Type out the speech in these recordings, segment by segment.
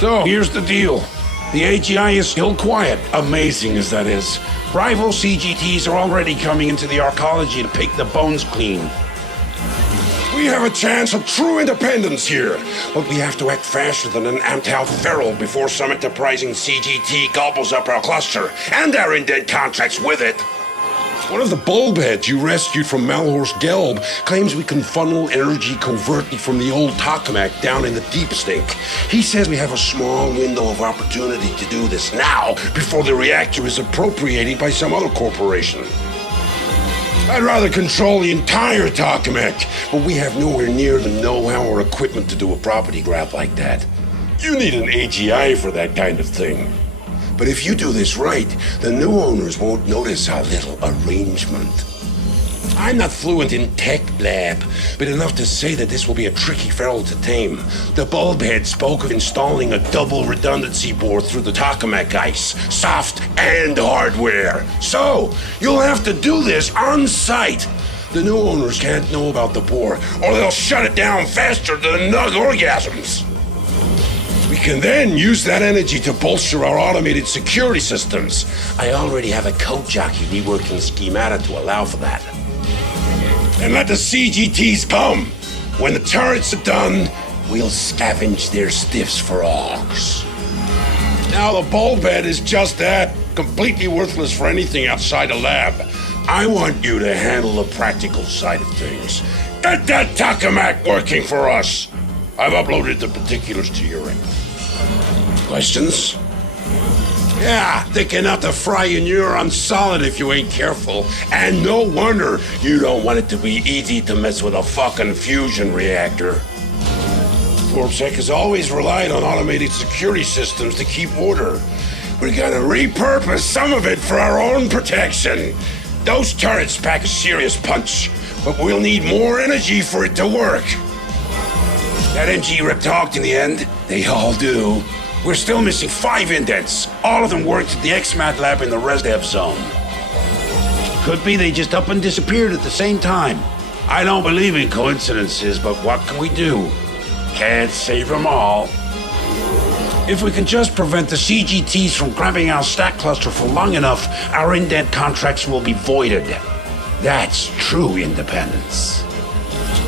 So, here's the deal. The AGI is still quiet, amazing as that is. Rival CGTs are already coming into the arcology to pick the bones clean. We have a chance of true independence here, but we have to act faster than an amped-out feral before some enterprising CGT gobbles up our cluster, and our indent contracts with it. One of the bulbheads you rescued from Malhorst Gelb claims we can funnel energy covertly from the old tokamak down in the deep stink. He says we have a small window of opportunity to do this now, before the reactor is appropriated by some other corporation. I'd rather control the entire tokamak, but we have nowhere near the know-how or equipment to do a property grab like that. You need an AGI for that kind of thing. But if you do this right, the new owners won't notice our little arrangement. I'm not fluent in tech blab, but enough to say that this will be a tricky feral to tame. The bulbhead spoke of installing a double redundancy board through the tokamak ice, soft and hardware. So, you'll have to do this on site. The new owners can't know about the board, or they'll shut it down faster than nug orgasms. We can then use that energy to bolster our automated security systems. I already have a code jockey reworking schemata to allow for that. And let the CGTs come. When the turrets are done, we'll scavenge their stiffs for augs. Now the bulbhead is just that, completely worthless for anything outside the lab. I want you to handle the practical side of things. Get that tokamak working for us. I've uploaded the particulars to your end. Questions? Yeah, thicken up the frying neuron solid if you ain't careful. And no wonder you don't want it to be easy to mess with a fucking fusion reactor. CorpSec has always relied on automated security systems to keep order. We're gonna repurpose some of it for our own protection. Those turrets pack a serious punch, but we'll need more energy for it to work. That MG rep talked in the end. They all do. We're still missing 5 indents. All of them worked at the XMAT lab in the ResDev zone. Could be they just up and disappeared at the same time. I don't believe in coincidences, but what can we do? Can't save them all. If we can just prevent the CGTs from grabbing our stack cluster for long enough, our indent contracts will be voided. That's true independence.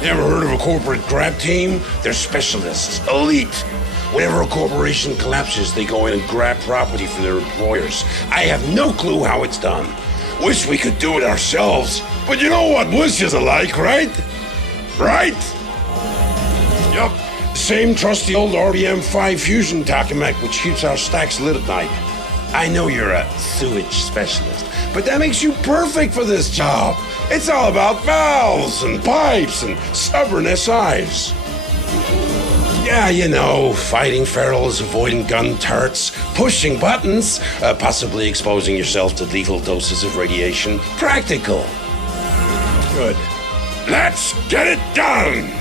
Ever heard of a corporate grab team? They're specialists, elite. Whenever a corporation collapses, they go in and grab property for their employers. I have no clue how it's done. Wish we could do it ourselves, but you know what wishes are like, right? Right? Yup, same trusty old RBM-5 fusion tokamak which keeps our stacks lit at night. I know you're a sewage specialist, but that makes you perfect for this job. It's all about valves and pipes and stubborn SIs. Yeah, you know, fighting ferals, avoiding gun turrets, pushing buttons, possibly exposing yourself to lethal doses of radiation. Practical. Good. Let's get it done!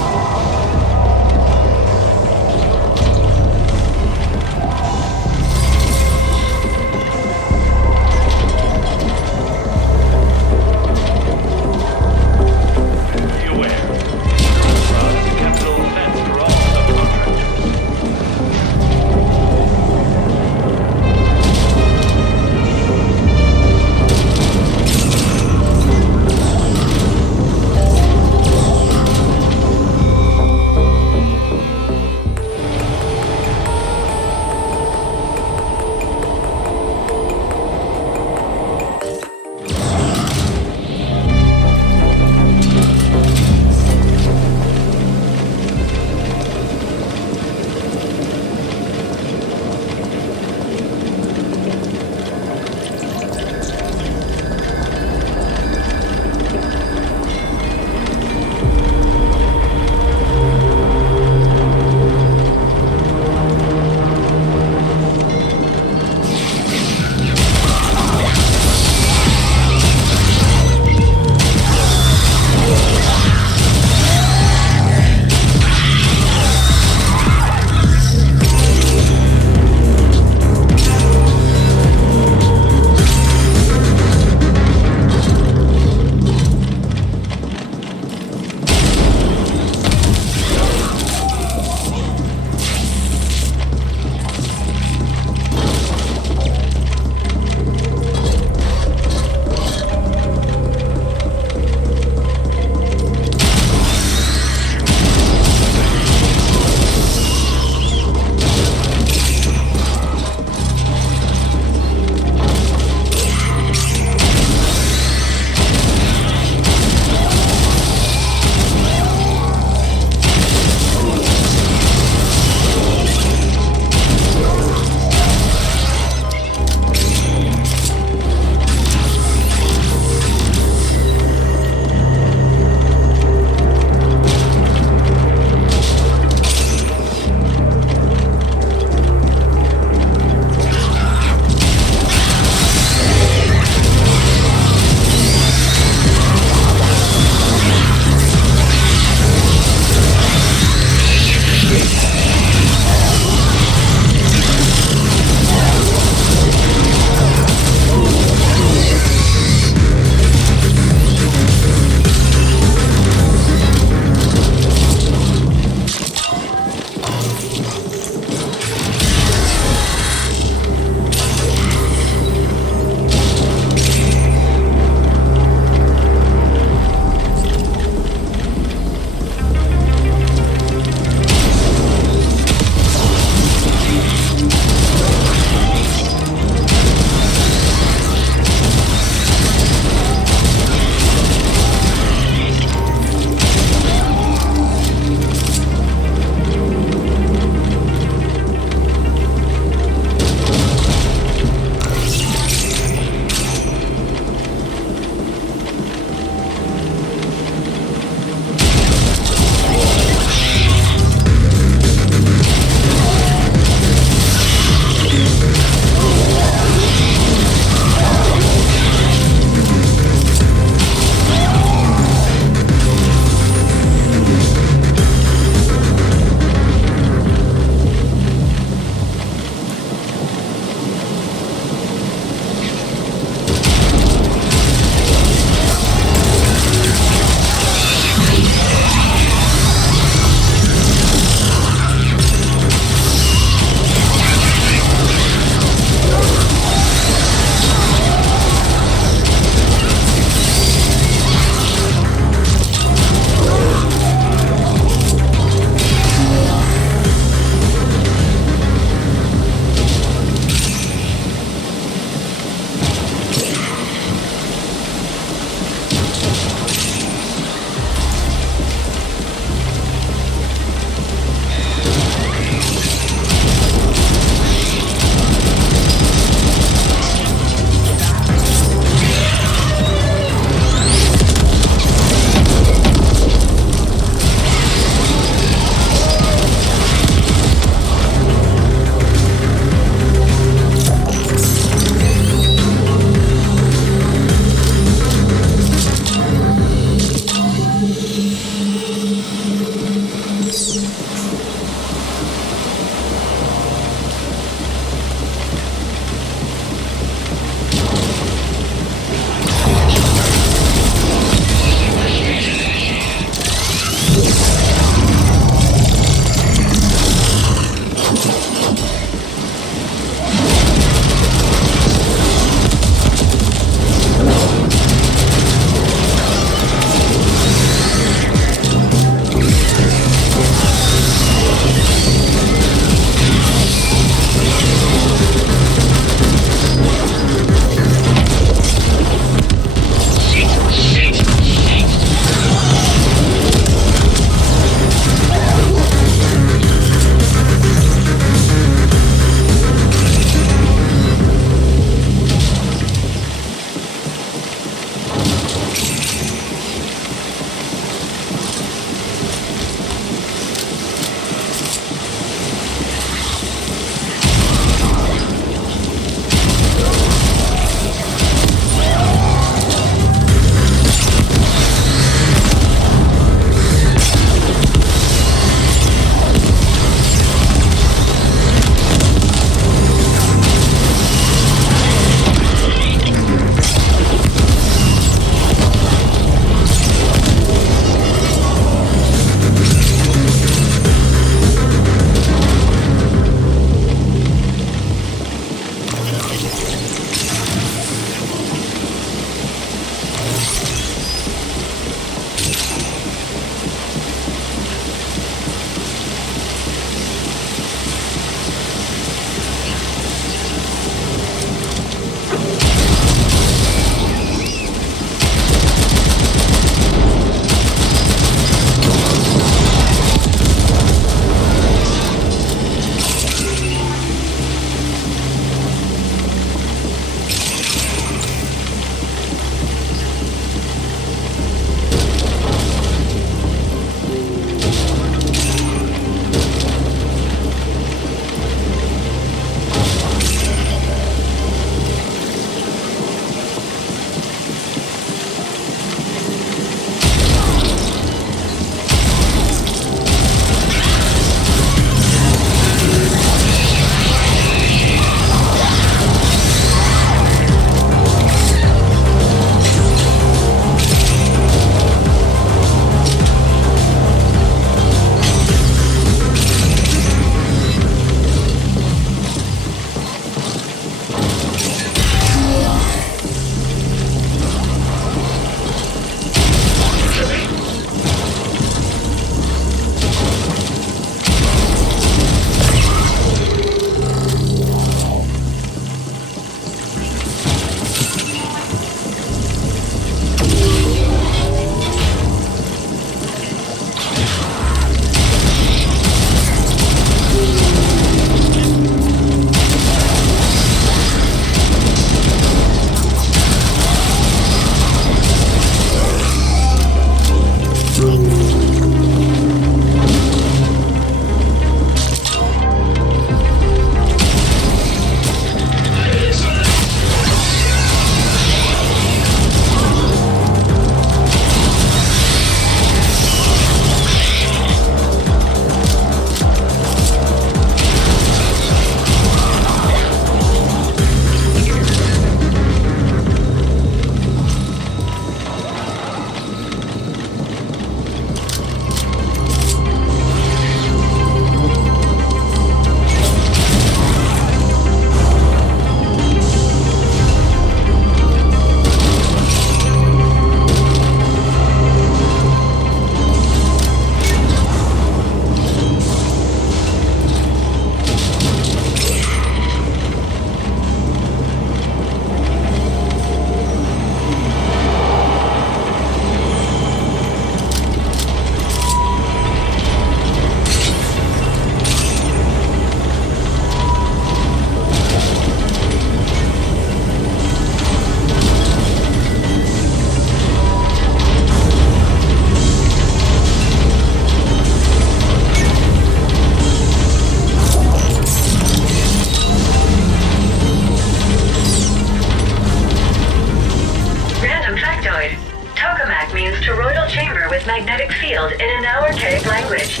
means toroidal chamber with magnetic field in an archaic language.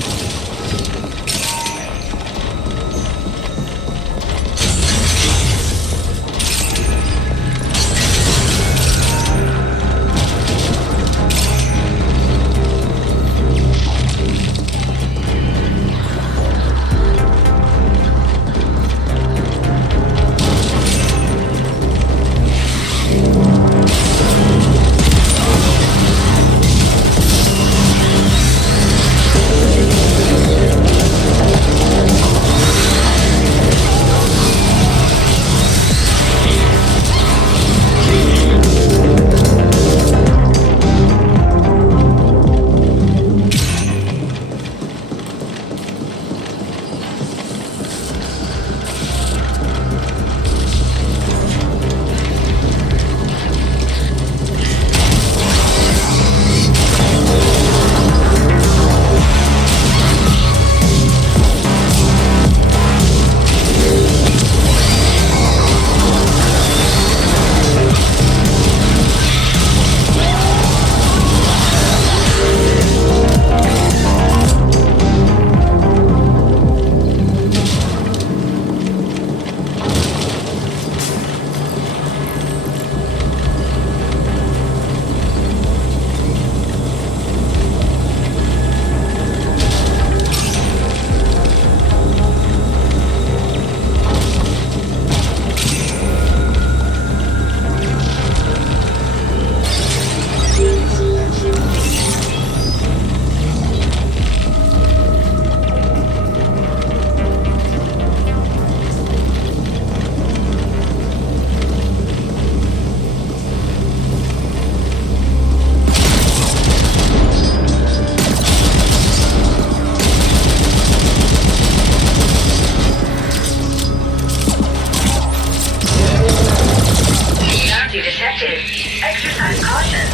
Exercise caution.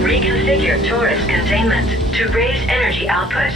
Reconfigure torus containment to raise energy output.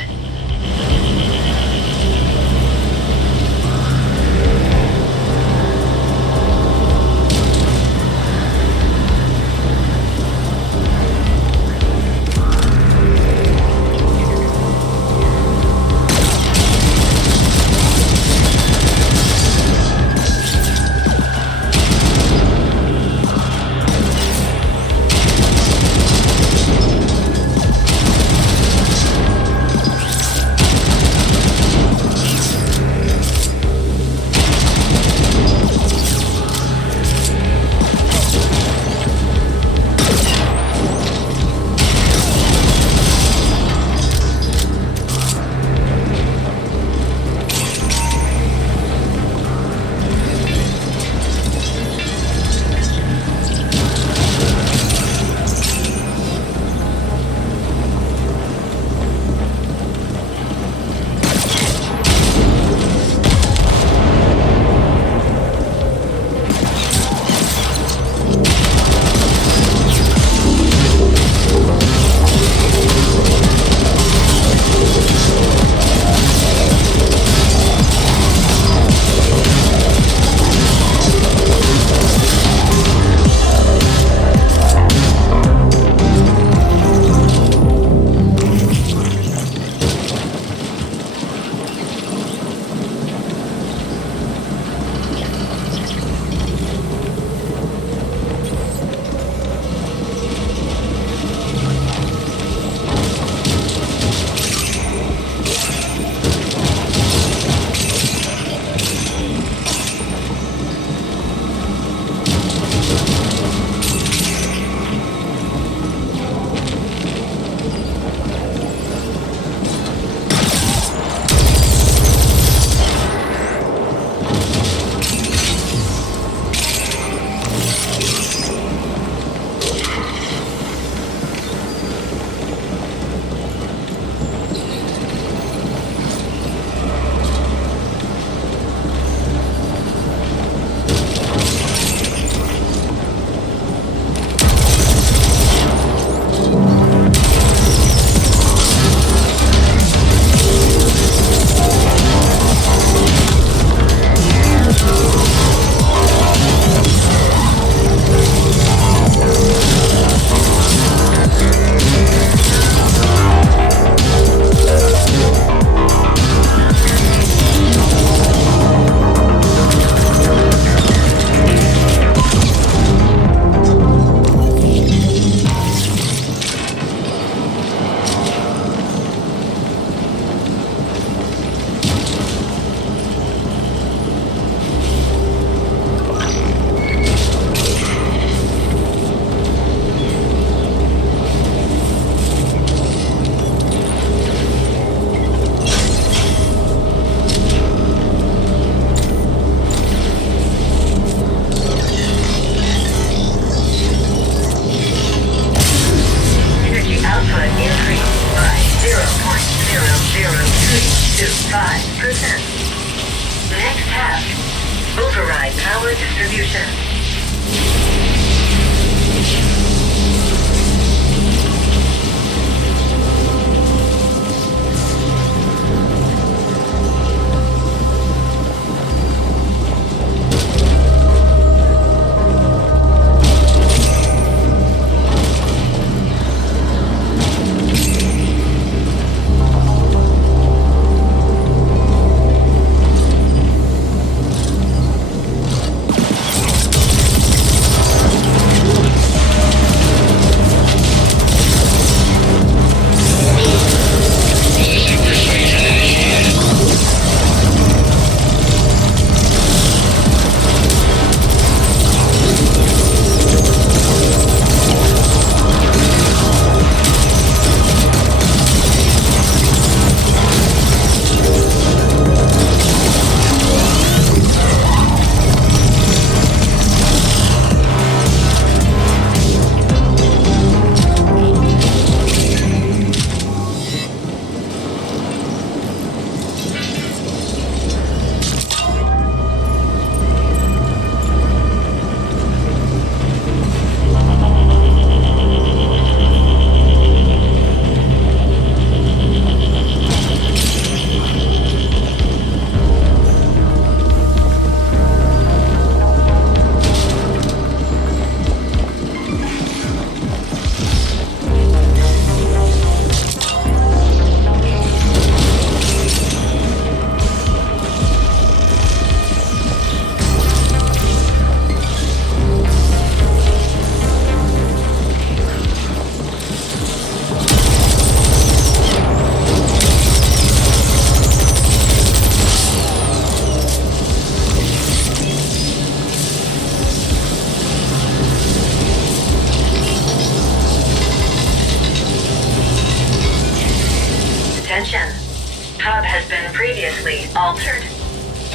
Previously altered.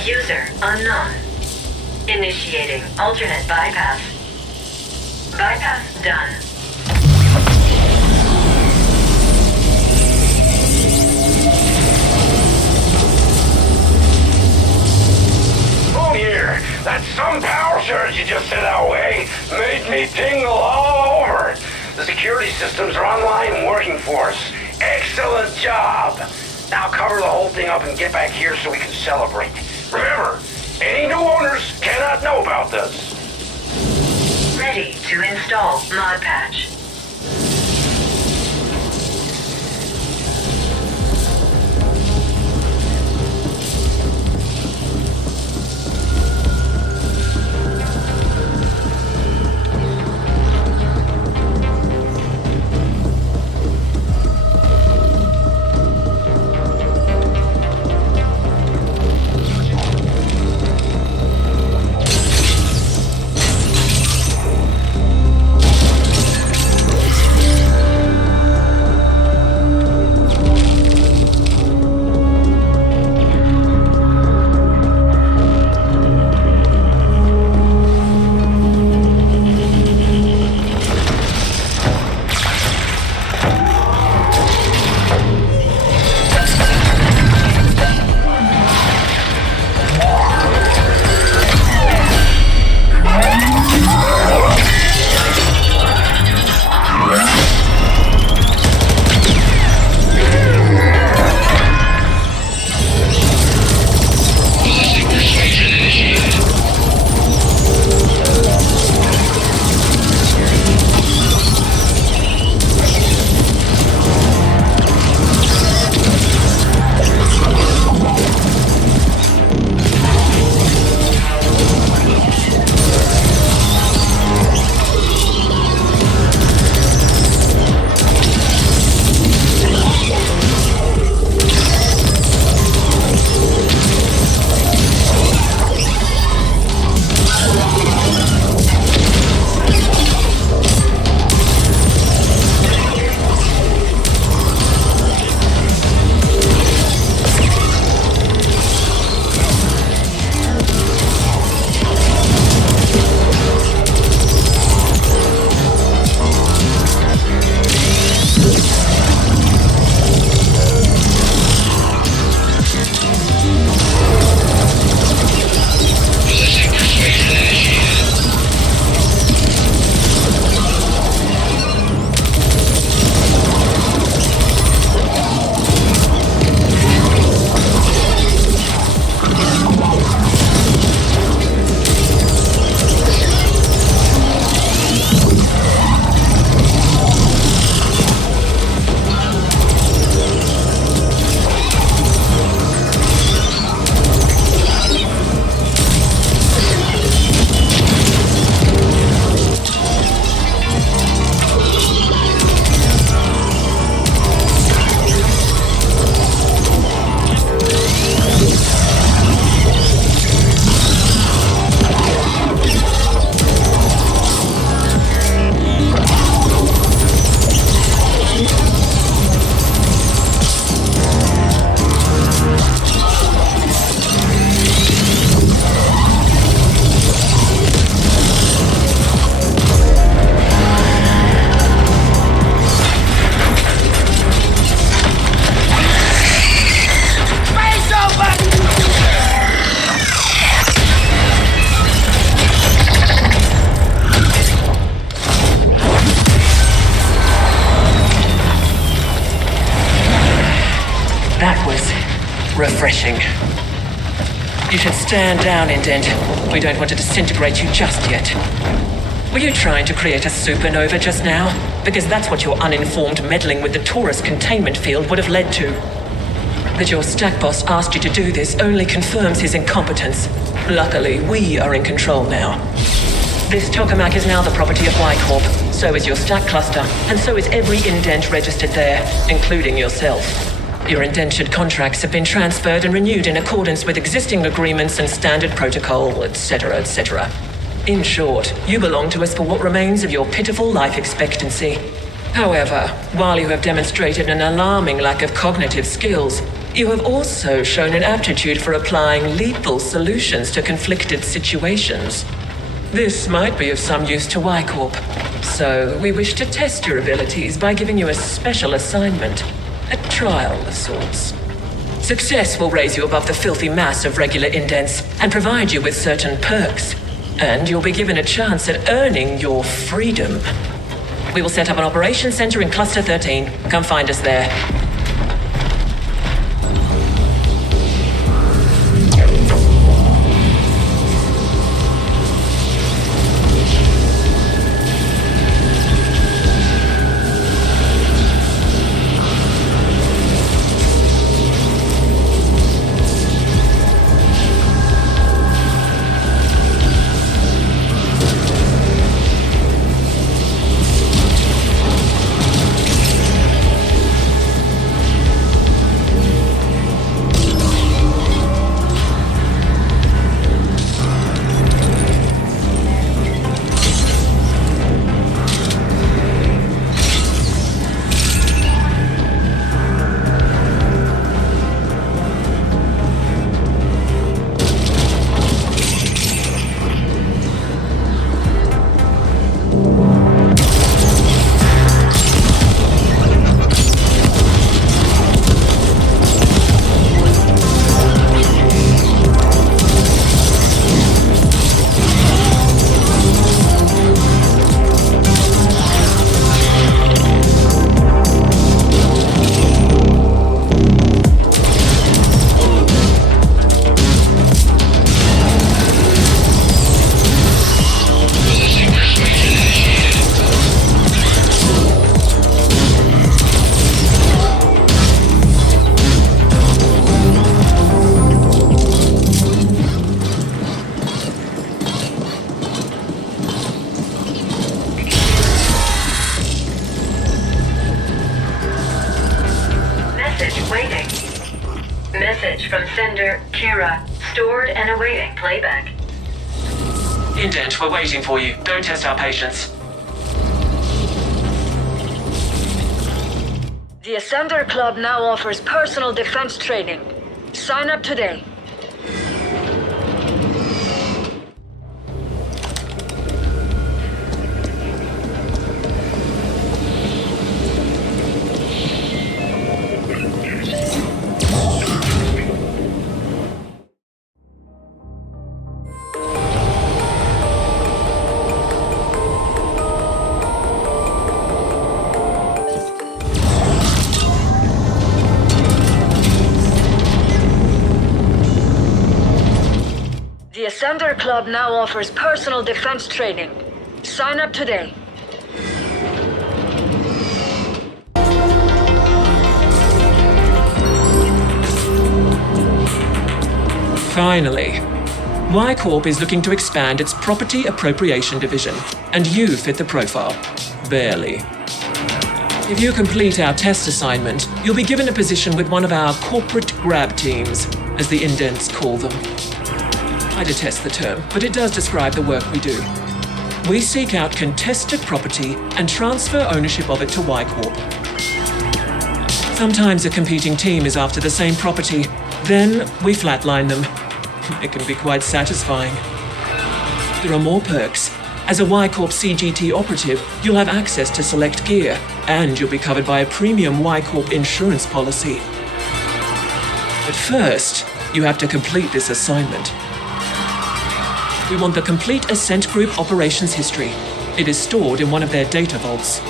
User unknown. Initiating alternate bypass. Bypass done. Oh dear, that some power surge you just sent our way made me tingle all over. The security systems are online and working for us. Excellent job. Now cover the whole thing up and get back here so we can celebrate. Remember, any new owners cannot know about this. Ready to install mod patch. Refreshing. You should stand down, Indent. We don't want to disintegrate you just yet. Were you trying to create a supernova just now? Because that's what your uninformed meddling with the Taurus containment field would have led to. That your stack boss asked you to do this only confirms his incompetence. Luckily, we are in control now. This tokamak is now the property of Y-Corp. So is your stack cluster, and so is every indent registered there, including yourself. Your indentured contracts have been transferred and renewed in accordance with existing agreements and standard protocol, etc., etc. In short, you belong to us for what remains of your pitiful life expectancy. However, while you have demonstrated an alarming lack of cognitive skills, You have also shown an aptitude for applying lethal solutions to conflicted situations. This might be of some use to Y-Corp, so we wish to test your abilities by giving you a special assignment, a trial of sorts. Success will raise you above the filthy mass of regular indents and provide you with certain perks, and you'll be given a chance at earning your freedom. We will set up an operations center in Cluster 13. Come find us there. Message from sender Kira. Stored and awaiting playback. Indent, we're waiting for you. Don't test our patience. The Ascender Club now offers personal defense training. Sign up today. The Ascender Club now offers personal defense training. Sign up today. Finally. Y-Corp is looking to expand its property appropriation division, and you fit the profile. Barely. If you complete our test assignment, you'll be given a position with one of our corporate grab teams, as the indents call them. I detest the term, but it does describe the work we do. We seek out contested property and transfer ownership of it to Y-Corp. Sometimes a competing team is after the same property, then we flatline them. It can be quite satisfying. There are more perks. As a Y-Corp CGT operative, you'll have access to select gear, and you'll be covered by a premium Y-Corp insurance policy. But first, you have to complete this assignment. We want the complete Ascent Group operations history. It is stored in one of their data vaults.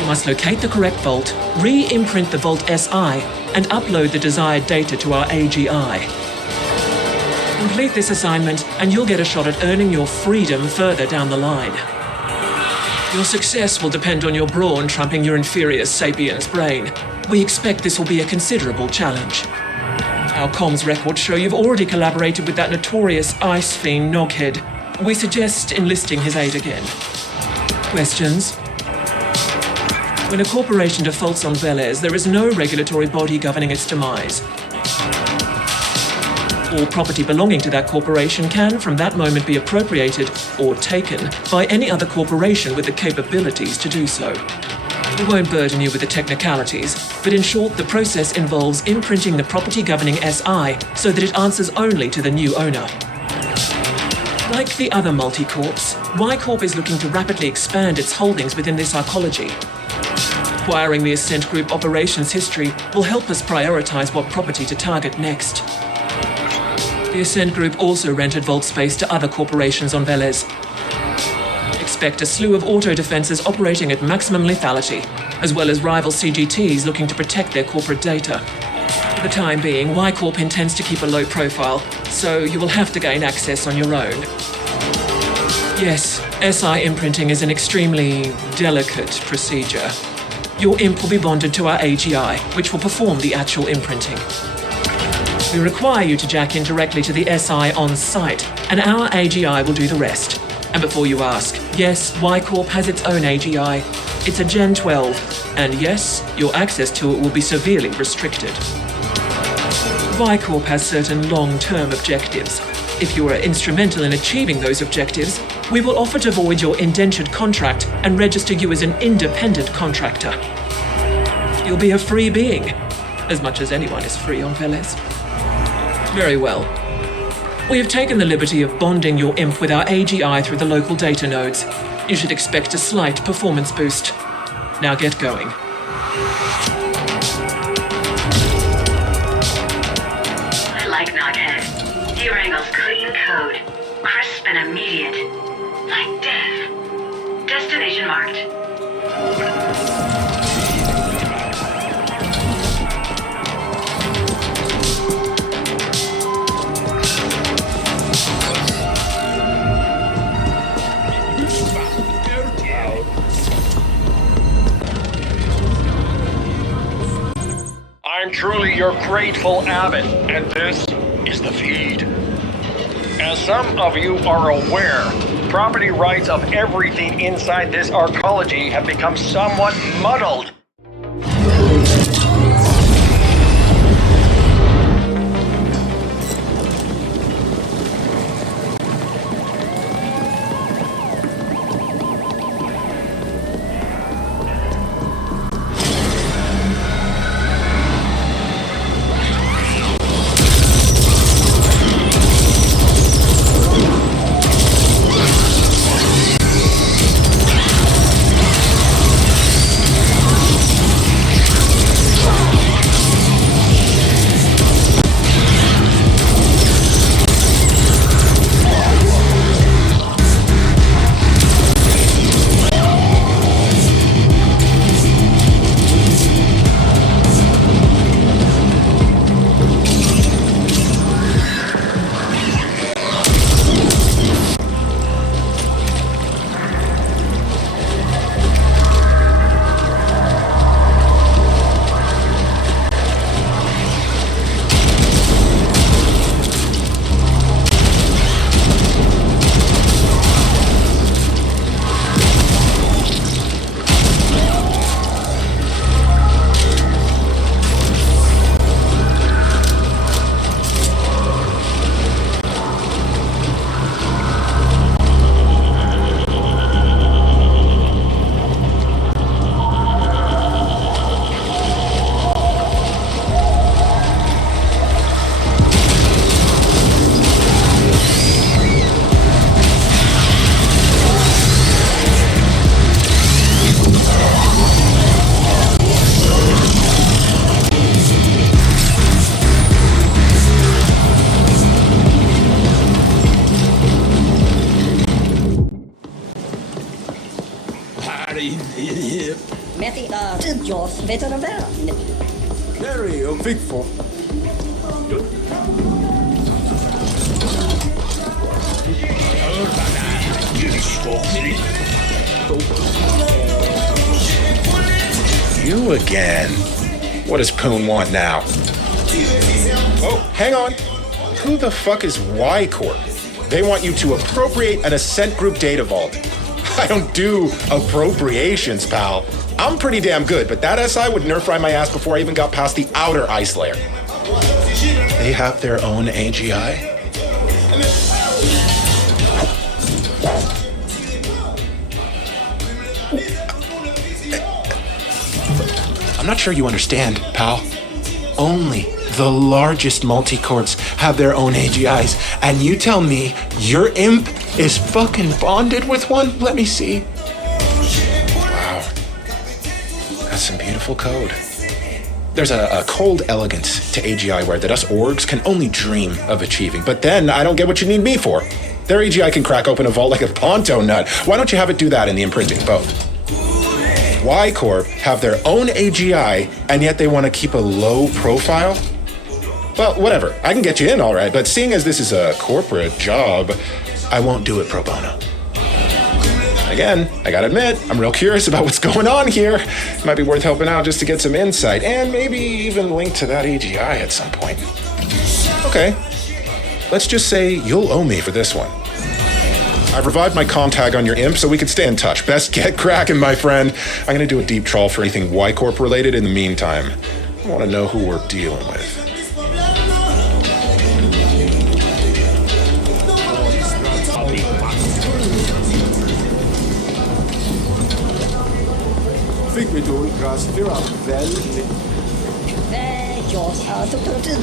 You must locate the correct vault, re-imprint the Vault SI, and upload the desired data to our AGI. Complete this assignment, and you'll get a shot at earning your freedom further down the line. Your success will depend on your brawn trumping your inferior sapiens brain. We expect this will be a considerable challenge. Our comms records show you've already collaborated with that notorious ice fiend Noghead. We suggest enlisting his aid again. Questions? When a corporation defaults on Velez, there is no regulatory body governing its demise. All property belonging to that corporation can, from that moment, be appropriated or taken by any other corporation with the capabilities to do so. We won't burden you with the technicalities, but in short, the process involves imprinting the property governing SI so that it answers only to the new owner. Like the other multi-corps, Y-Corp is looking to rapidly expand its holdings within this arcology. Acquiring the Ascent Group operations history will help us prioritize what property to target next. The Ascent Group also rented vault space to other corporations on Velez. Expect a slew of auto-defenses operating at maximum lethality, as well as rival CGTs looking to protect their corporate data. For the time being, Y-Corp intends to keep a low profile, so you will have to gain access on your own. Yes, SI imprinting is an extremely delicate procedure. Your imp will be bonded to our AGI, which will perform the actual imprinting. We require you to jack in directly to the SI on site, and our AGI will do the rest. And before you ask, yes, Y-Corp has its own AGI. It's a Gen 12, and yes, your access to it will be severely restricted. Y-Corp has certain long-term objectives. If you are instrumental in achieving those objectives, we will offer to void your indentured contract and register you as an independent contractor. You'll be a free being, as much as anyone is free on Velez. Very well. We have taken the liberty of bonding your imp with our AGI through the local data nodes. You should expect a slight performance boost. Now get going. I like Knothead. He wrangles clean code. Crisp and immediate. Like death. Destination marked. I'm truly your grateful abbot, and this is the feed. As some of you are aware, property rights of everything inside this arcology have become somewhat muddled. Very unfaithful. You again. What does Poon want now? Oh, hang on. Who the fuck is Y-Corp? They want you to appropriate an Ascent Group data vault. I don't do appropriations, pal. I'm pretty damn good, but that SI would nerf ride my ass before I even got past the outer ice layer. They have their own AGI? not sure you understand, pal. Only the largest multicorps have their own AGIs, and you tell me your imp is fucking bonded with one? Let me see. Wow. That's some beautiful code. There's a cold elegance to AGI ware that us orgs can only dream of achieving. But then I don't get what you need me for. Their AGI can crack open a vault like a Ponto nut. Why don't you have it do that in the imprinting? Both. Y Corp have their own AGI, and yet they want to keep a low profile? Well, whatever. I can get you in all right, but seeing as this is a corporate job, I won't do it pro bono. Again, I gotta admit, I'm real curious about what's going on here. It might be worth helping out just to get some insight, and maybe even link to that AGI at some point. Okay, let's just say you'll owe me for this one. I've revived my comm tag on your imp so we can stay in touch. Best get cracking, my friend. I'm gonna do a deep trawl for anything Y-Corp related in the meantime. I wanna know who we're dealing with. Fick mig då i gräsfyra väldigt. Jag hade inte.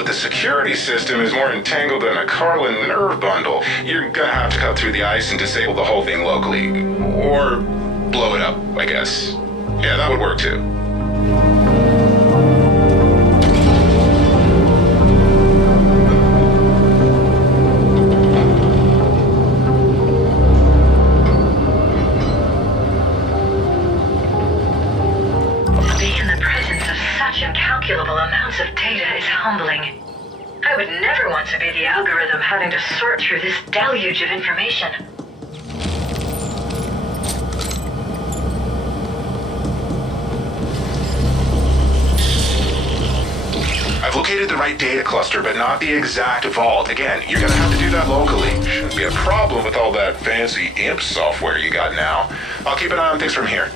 The security system is more entangled than a Carlin nerve bundle. You're gonna have to cut through the ice and disable the whole thing locally. Or blow it up, I guess. Yeah, that would work too. Being in the presence of such incalculable amounts of data is humbling. I would never want to be the algorithm having to sort through this deluge of information. I've located the right data cluster, but not the exact vault. Again, you're gonna have to do that locally. Shouldn't be a problem with all that fancy imp software you got now. I'll keep an eye on things from here.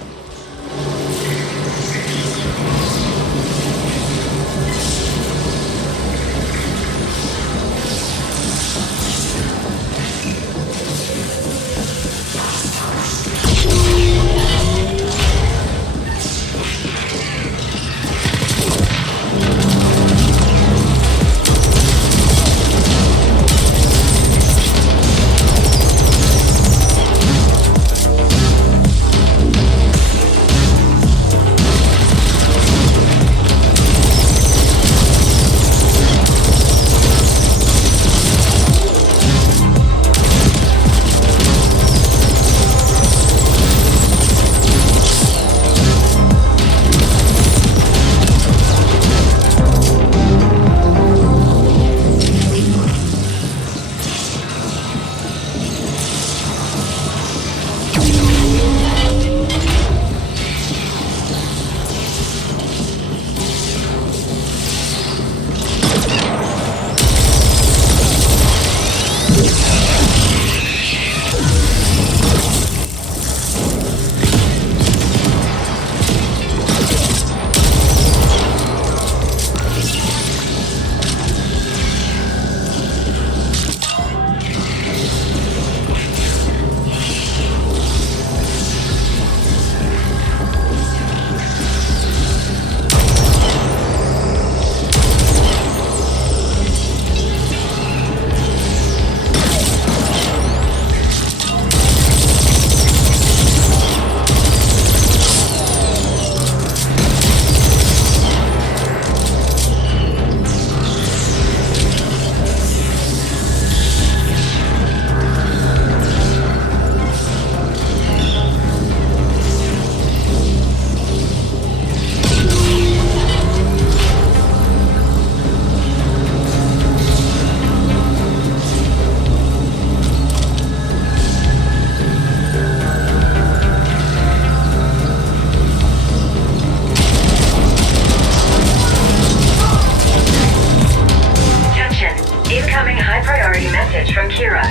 message from Kira.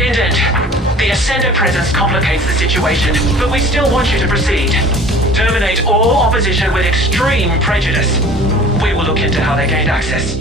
Indent, the Ascender presence complicates the situation, but we still want you to proceed. Terminate all opposition with extreme prejudice. We will look into how they gained access.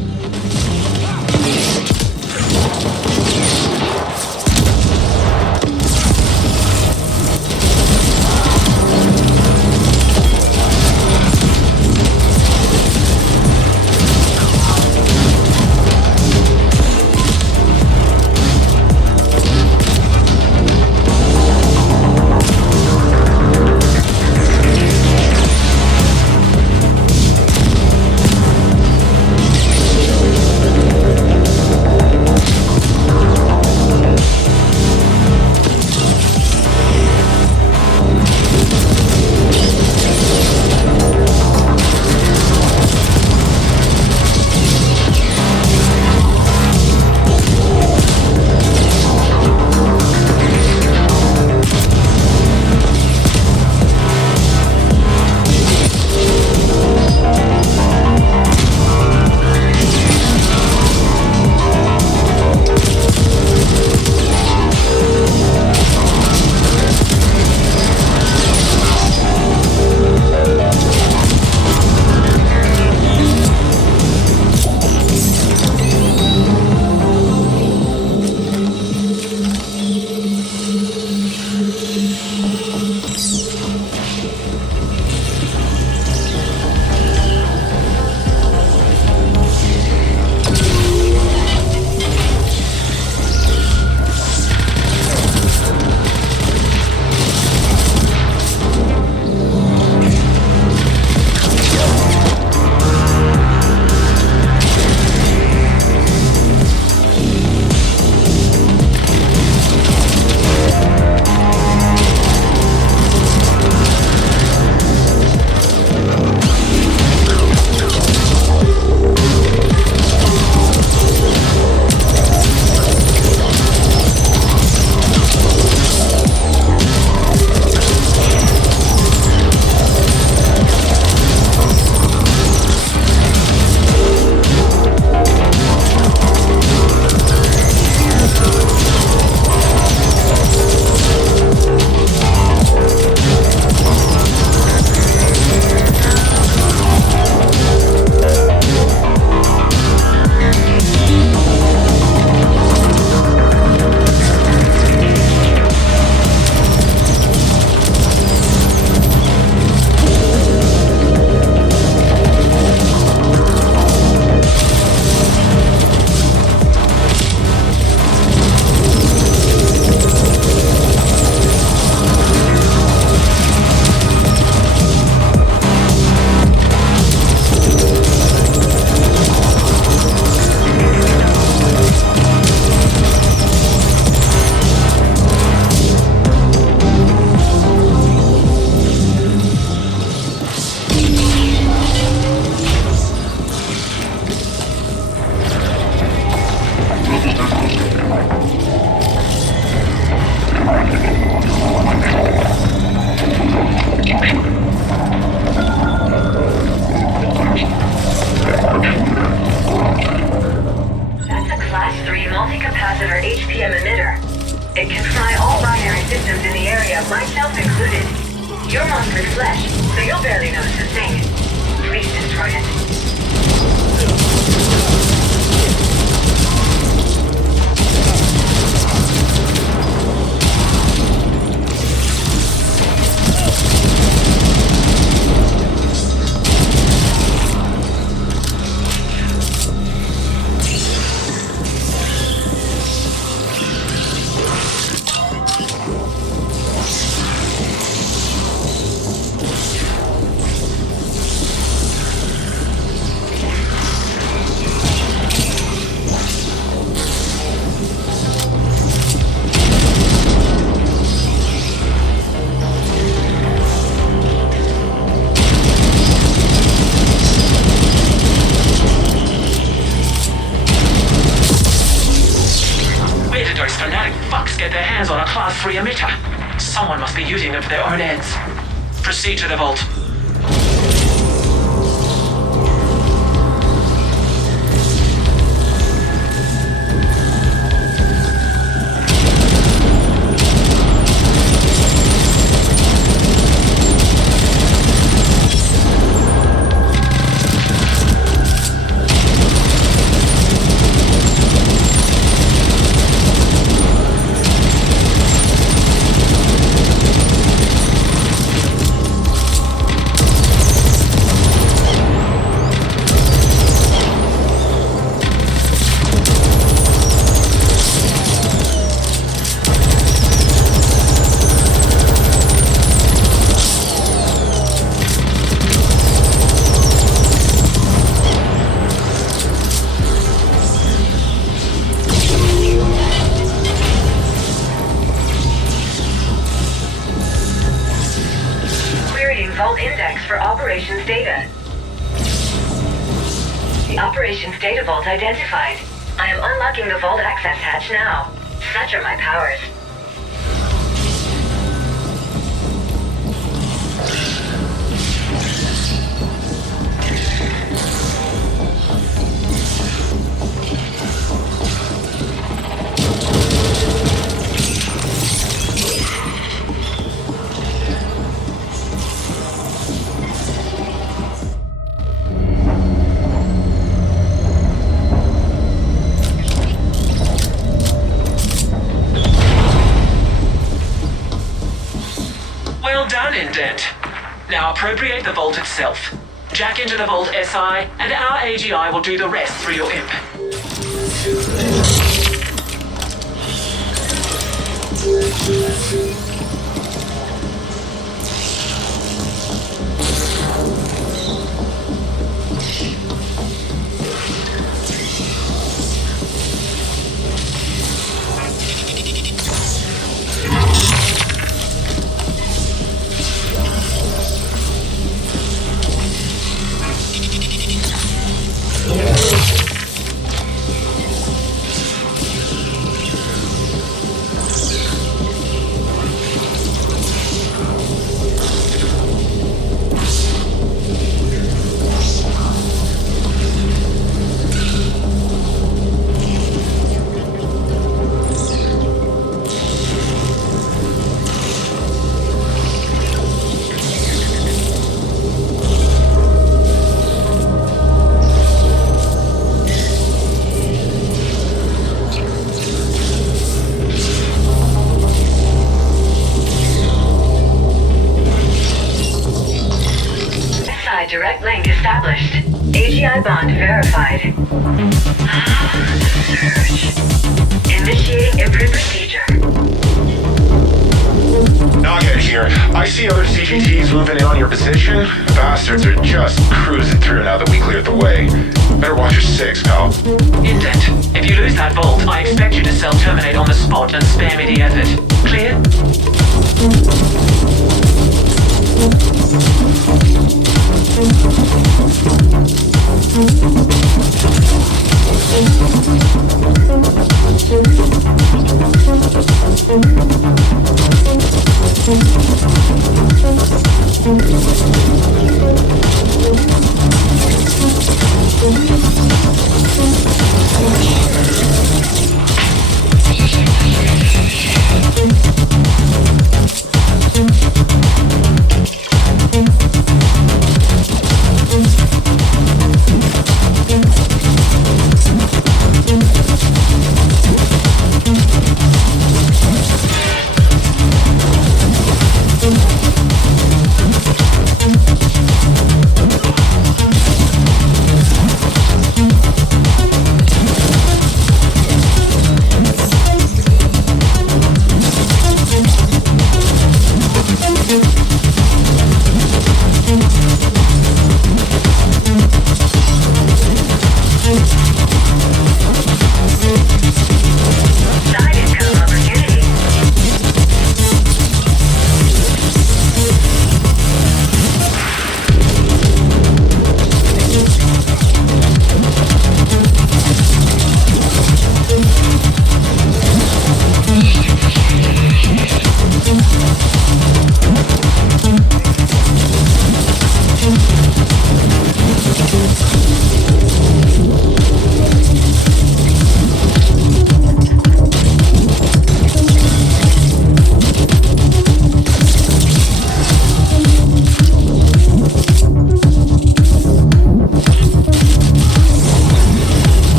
myself included. You're monster flesh, so you'll barely notice a thing. Please destroy it. Class 3 emitter. Someone must be using them for their own ends. Proceed to the vault. for operations data. The operations data vault identified. I am unlocking the vault access hatch now. Such are my powers. Well done, Indent. Now appropriate the vault itself. Jack into the vault SI, and our AGI will do the rest through your imp. Direct link established. AGI bond verified. Search. Initiating imprint procedure. Knockhead here. I see other CGTs moving in on your position. Bastards are just cruising through now that we cleared the way. Better watch your six, pal. Indent, if you lose that vault, I expect you to self-terminate on the spot and spare me the effort. Clear?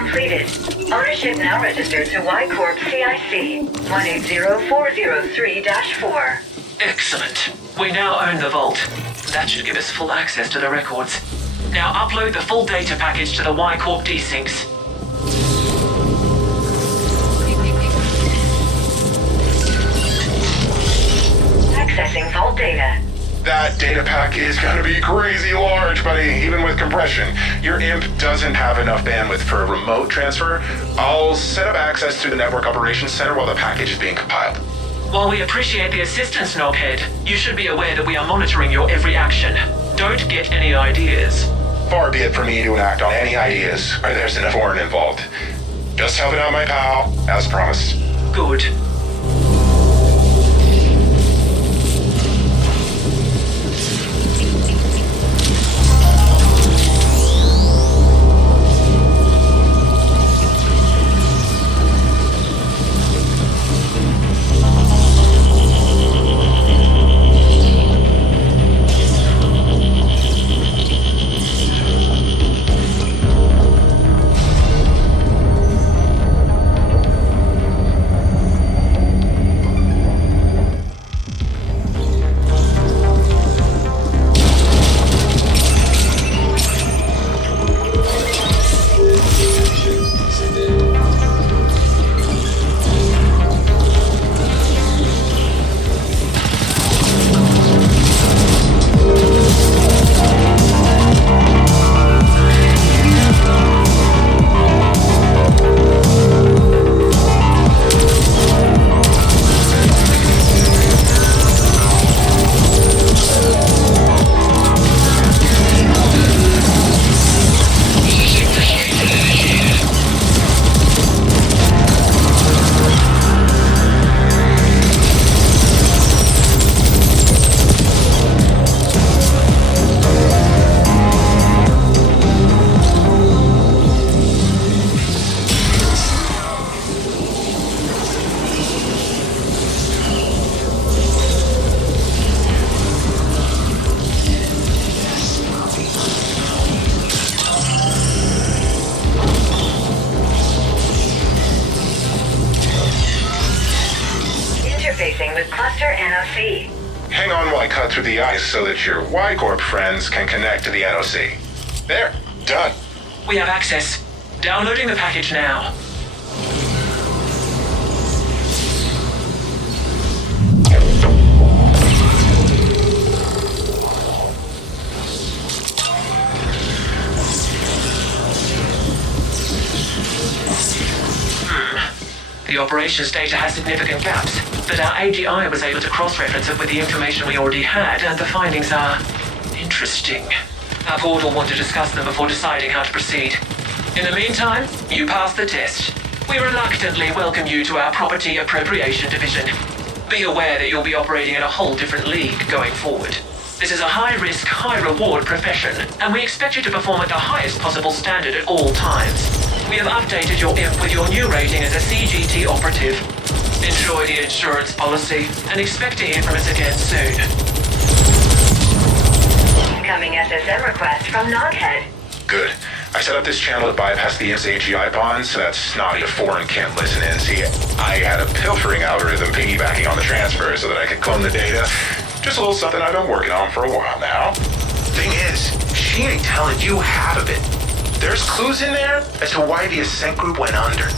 completed. Ownership now registered to Y Corp CIC 180403-4. Excellent. We now own the vault. That should give us full access to the records. Now upload the full data package to the Y Corp desyncs. Accessing vault data. That data pack is gonna be crazy large, buddy, even with compression. Your imp doesn't have enough bandwidth for a remote transfer. I'll set up access through the Network Operations Center while the package is being compiled. While we appreciate the assistance, Knobhead, you should be aware that we are monitoring your every action. Don't get any ideas. Far be it from me to enact on any ideas where there's enough foreign involved. Just helping out my pal, as promised. Good. Interfacing with cluster NOC. Hang on while I cut through the ice so that your Y-Corp friends can connect to the NOC. There, done. We have access. Downloading the package now. The operations data has significant gaps, but our AGI was able to cross-reference it with the information we already had, and the findings are interesting. Our board will want to discuss them before deciding how to proceed. In the meantime, you passed the test. We reluctantly welcome you to our Property Appropriation Division. Be aware that you'll be operating in a whole different league going forward. This is a high-risk, high-reward profession, and we expect you to perform at the highest possible standard at all times. We have updated your imp with your new rating as a CGT operative. Enjoy the insurance policy, and expect to hear from us again soon. Incoming SSM request from Noghead. Good. I set up this channel to bypass the AGI pond so that snotty foreign can't listen in. See, I had a pilfering algorithm piggybacking on the transfer so that I could clone the data. Just a little something I've been working on for a while now. Thing is, she ain't telling you half of it. There's clues in there as to why the Ascent Group went under.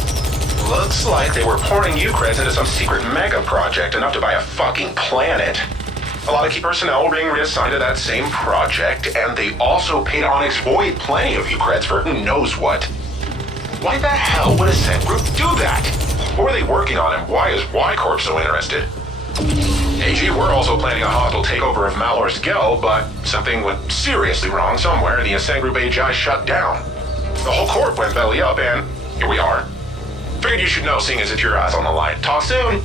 Looks like they were pouring Ucreds into some secret mega project enough to buy a fucking planet. A lot of key personnel were being reassigned to that same project, and they also paid Onyx Void plenty of Ucreds for who knows what. Why the hell would Ascent Group do that? What were they working on, and why is Y-Corp so interested? AG, we're also planning a hostile takeover of Malor's Gel, but something went seriously wrong somewhere, and the Ascent Group AGI shut down. The whole corp went belly up, and here we are. Figured you should know, seeing as it's your eyes on the line. Talk soon!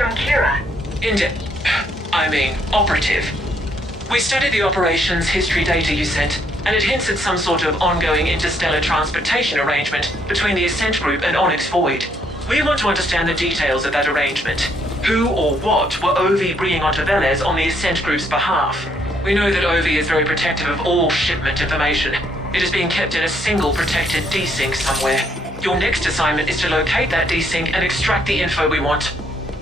from Kira. Operative. We studied the operations history data you sent, and it hints at some sort of ongoing interstellar transportation arrangement between the Ascent Group and Onyx Void. We want to understand the details of that arrangement. Who or what were OV bringing onto Velez on the Ascent Group's behalf? We know that OV is very protective of all shipment information. It is being kept in a single protected desync somewhere. Your next assignment is to locate that desync and extract the info we want.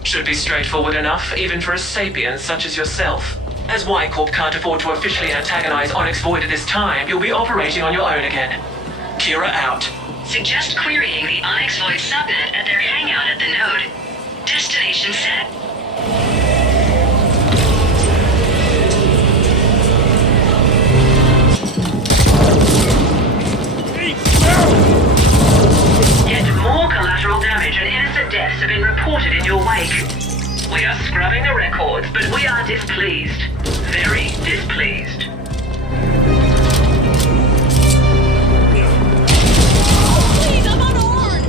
Should be straightforward enough, even for a sapient such as yourself. As Y-Corp can't afford to officially antagonize Onyx Void at this time, you'll be operating on your own again. Kira out. Suggest querying the Onyx Void subnet at their hangout at the node. Destination set. Yet more collateral damage and innocent deaths have been reported in your wake. We are scrubbing the records, but we are displeased. Very displeased. Please, I'm unarmed!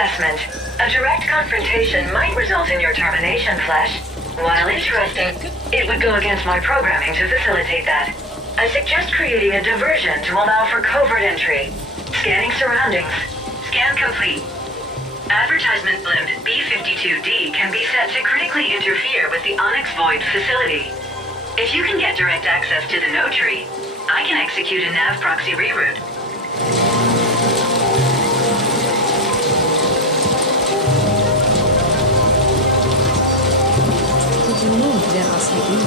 assessment. A direct confrontation might result in your termination, Flash. While interesting, it would go against my programming to facilitate that. I suggest creating a diversion to allow for covert entry. Scanning surroundings. Scan complete. Advertisement blimp B-52D can be set to critically interfere with the Onyx Void facility. If you can get direct access to the node tree, I can execute a nav proxy reroute. Did you know that was hidden?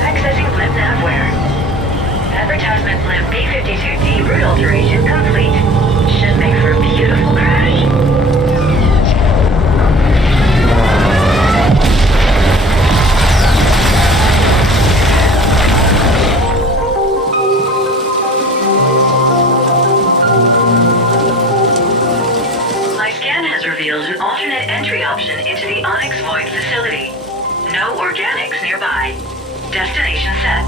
Accessing blimp navware. Advertisement blimp B-52D route alteration complete. Should make for a beautiful crash. My scan has revealed an alternate entry option into the Onyx Void facility. No organics nearby. Destination set.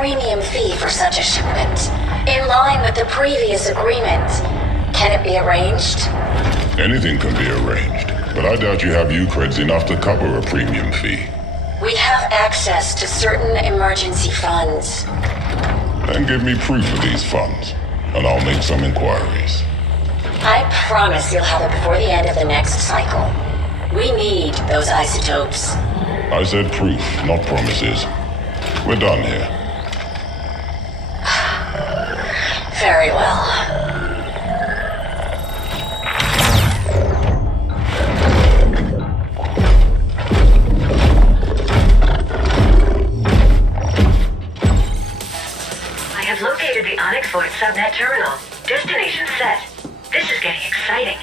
Premium fee for such a shipment, in line with the previous agreement. Can it be arranged? Anything can be arranged, but I doubt you have Ucreds enough to cover a premium fee. We have access to certain emergency funds. Then give me proof of these funds, and I'll make some inquiries. I promise you'll have it before the end of the next cycle. We need those isotopes. I said proof, not promises. We're done here. Very well. I have located the Onyx Void subnet terminal. Destination set. This is getting exciting.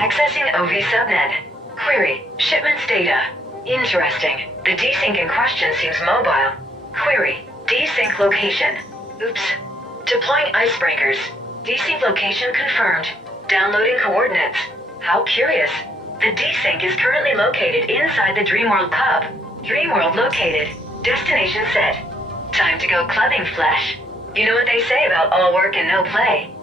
Accessing OV subnet. Query. Shipments data. Interesting. The desync in question seems mobile. Query. Desync location. Oops. Deploying icebreakers. Desync location confirmed. Downloading coordinates. How curious. The desync is currently located inside the Dreamworld Pub. Dreamworld located. Destination set. Time to go clubbing, Flesh. You know what they say about all work and no play.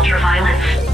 ultraviolence.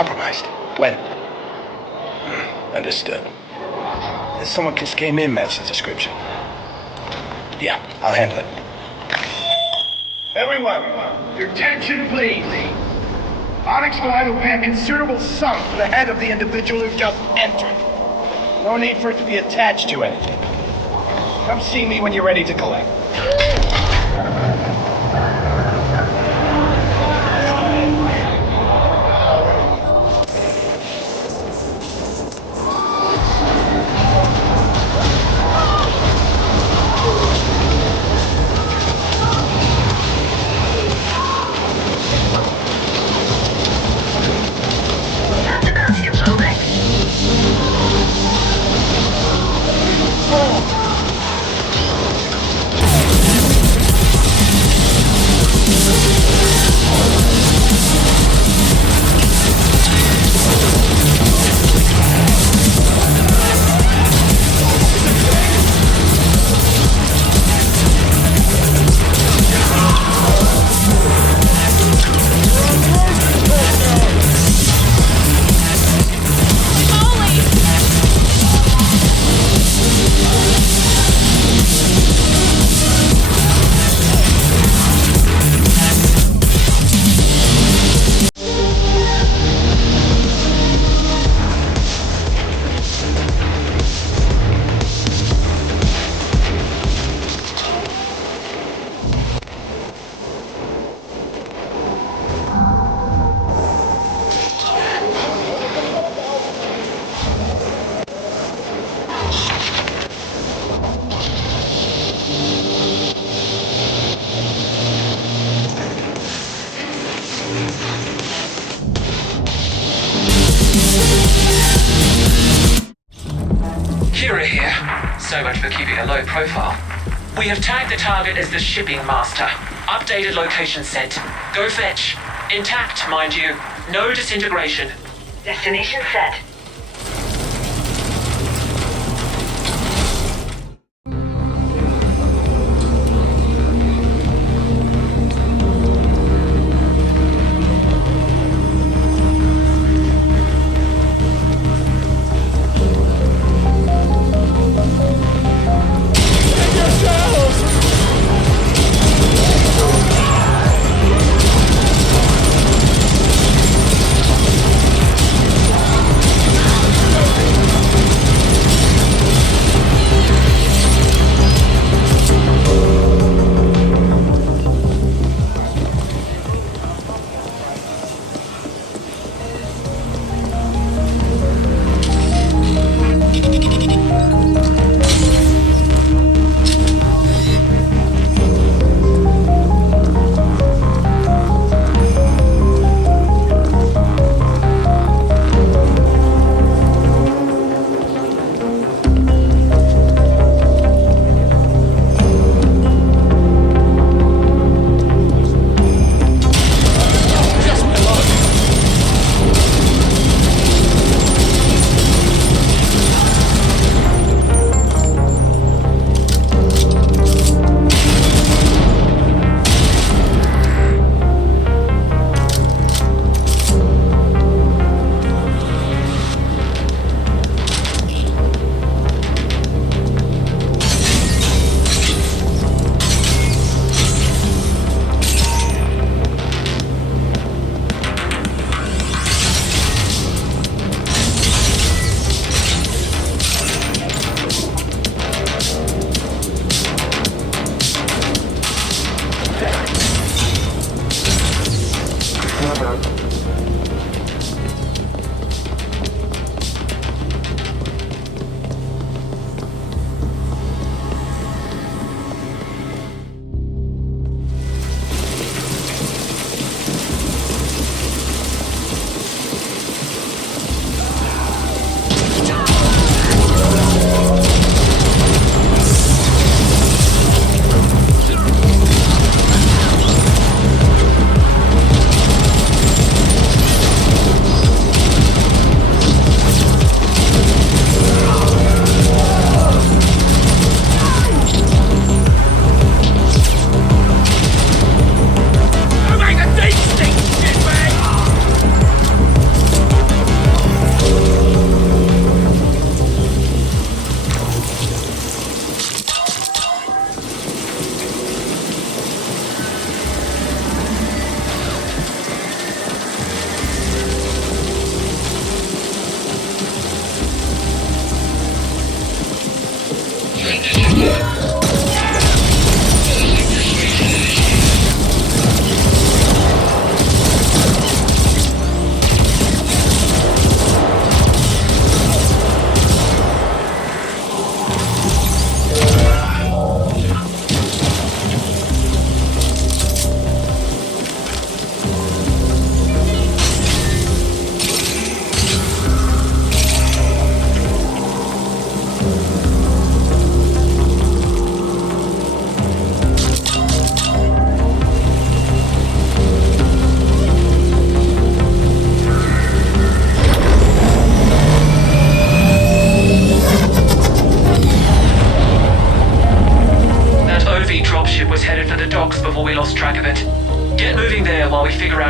Compromised? When? Understood. Someone just came in, matched the description. Yeah, I'll handle it. Everyone, your attention please. Onyx will have to pay a considerable sum for the head of the individual who just entered. No need for it to be attached to anything. Come see me when you're ready to collect. So much for keeping a low profile. We have tagged the target as the shipping master. Updated location sent. Go fetch. Intact, mind you. No disintegration. Destination set.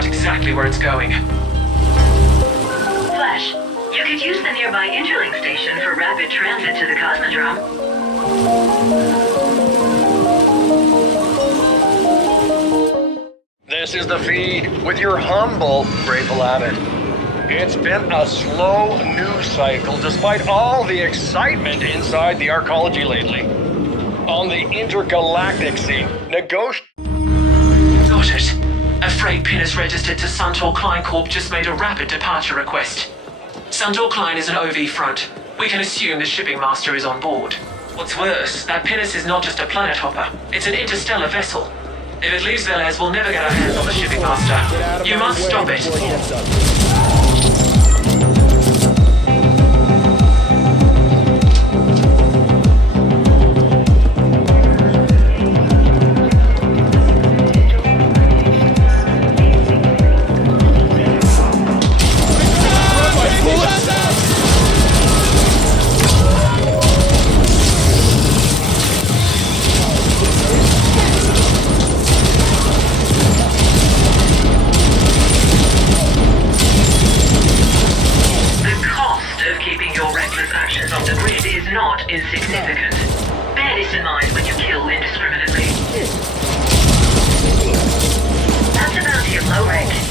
out exactly where it's going. Flash, you could use the nearby interlink station for rapid transit to the Cosmodrome. This is the feed with your humble Grateful Abbott. It's been a slow news cycle despite all the excitement inside the arcology lately. On the intergalactic scene, Got it. A freight pin is registered to Suntor Klein Corp just made a rapid departure request. Suntor Klein is an OV front. We can assume the shipping master is on board. What's worse, that pinnace is not just a planet hopper. It's an interstellar vessel. If it leaves Velez, we'll never get our hands on the shipping master. You must stop it. Insignificant. Bear this in mind when you kill indiscriminately. That's a bounty of low rank.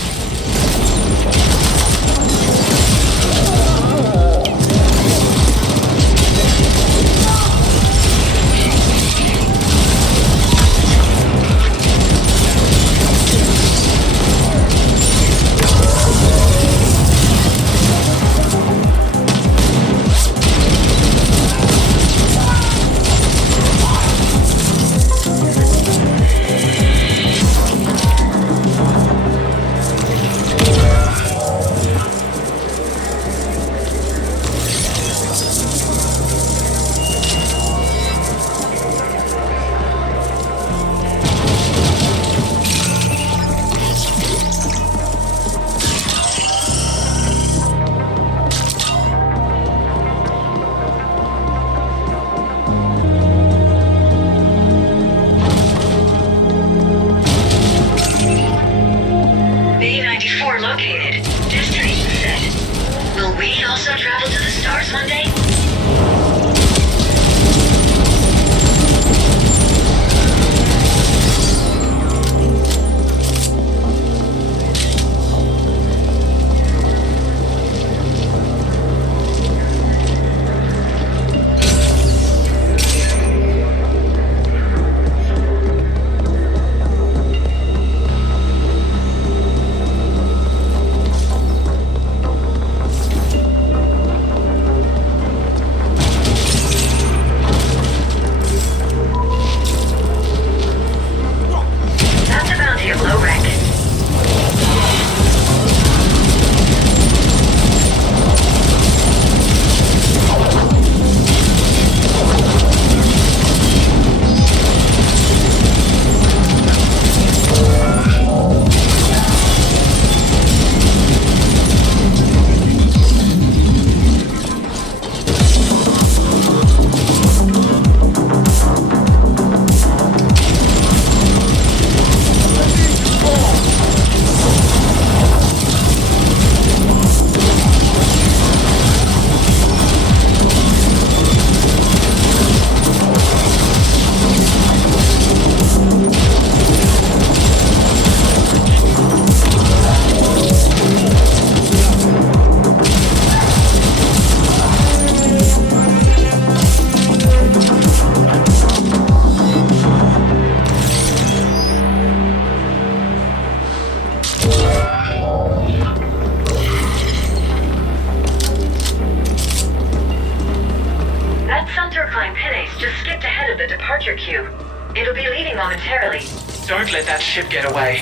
It'll be leaving momentarily. Don't let that ship get away.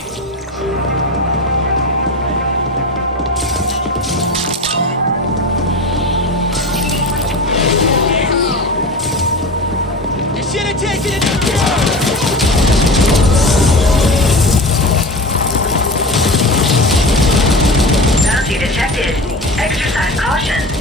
You should have taken it. Bounty detected. Exercise caution.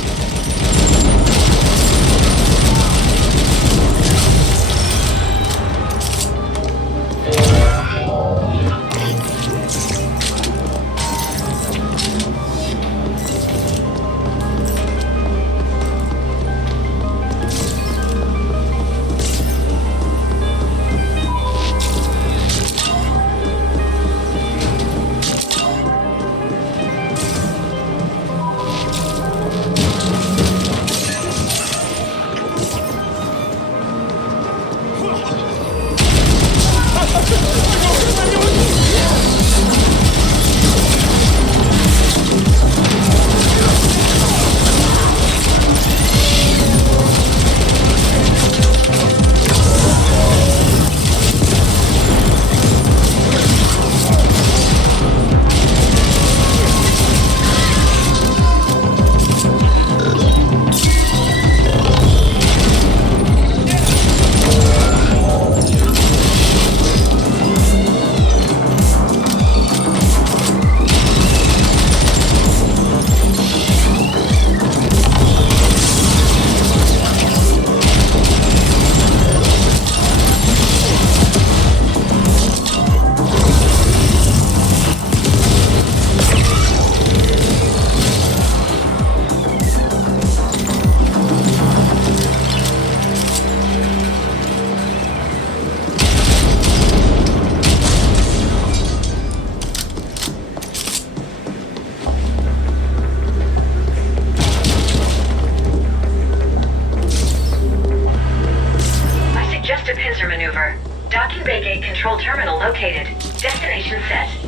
terminal located. Destination set.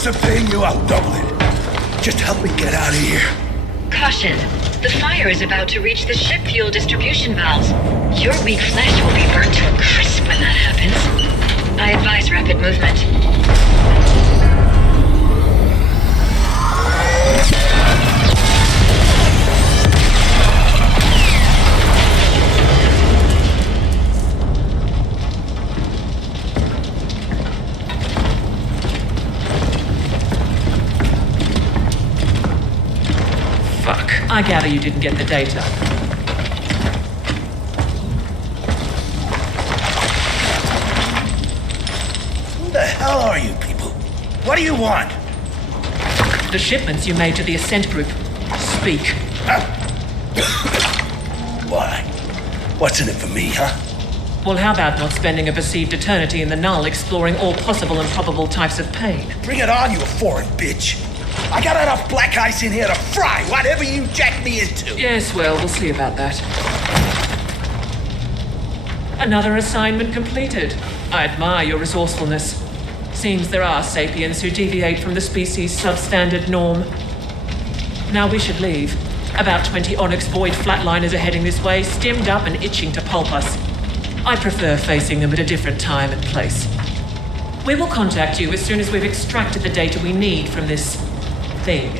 price of paying you, I'll double it. Just help me get out of here. Caution. The fire is about to reach the ship fuel distribution valves. Your weak flesh will be burnt to a crisp when that happens. I advise rapid movement. I gather you didn't get the data. Who the hell are you people? What do you want? The shipments you made to the Ascent Group. Speak. Why? What's in it for me, huh? Well, how about not spending a perceived eternity in the null exploring all possible and probable types of pain? Bring it on, you foreign bitch. I got enough black ice in here to fry whatever you jack me into. Yes, well, we'll see about that. Another assignment completed. I admire your resourcefulness. Seems there are sapiens who deviate from the species' substandard norm. Now we should leave. About 20 Onyx Void flatliners are heading this way, stemmed up and itching to pulp us. I prefer facing them at a different time and place. We will contact you as soon as we've extracted the data we need from this thing.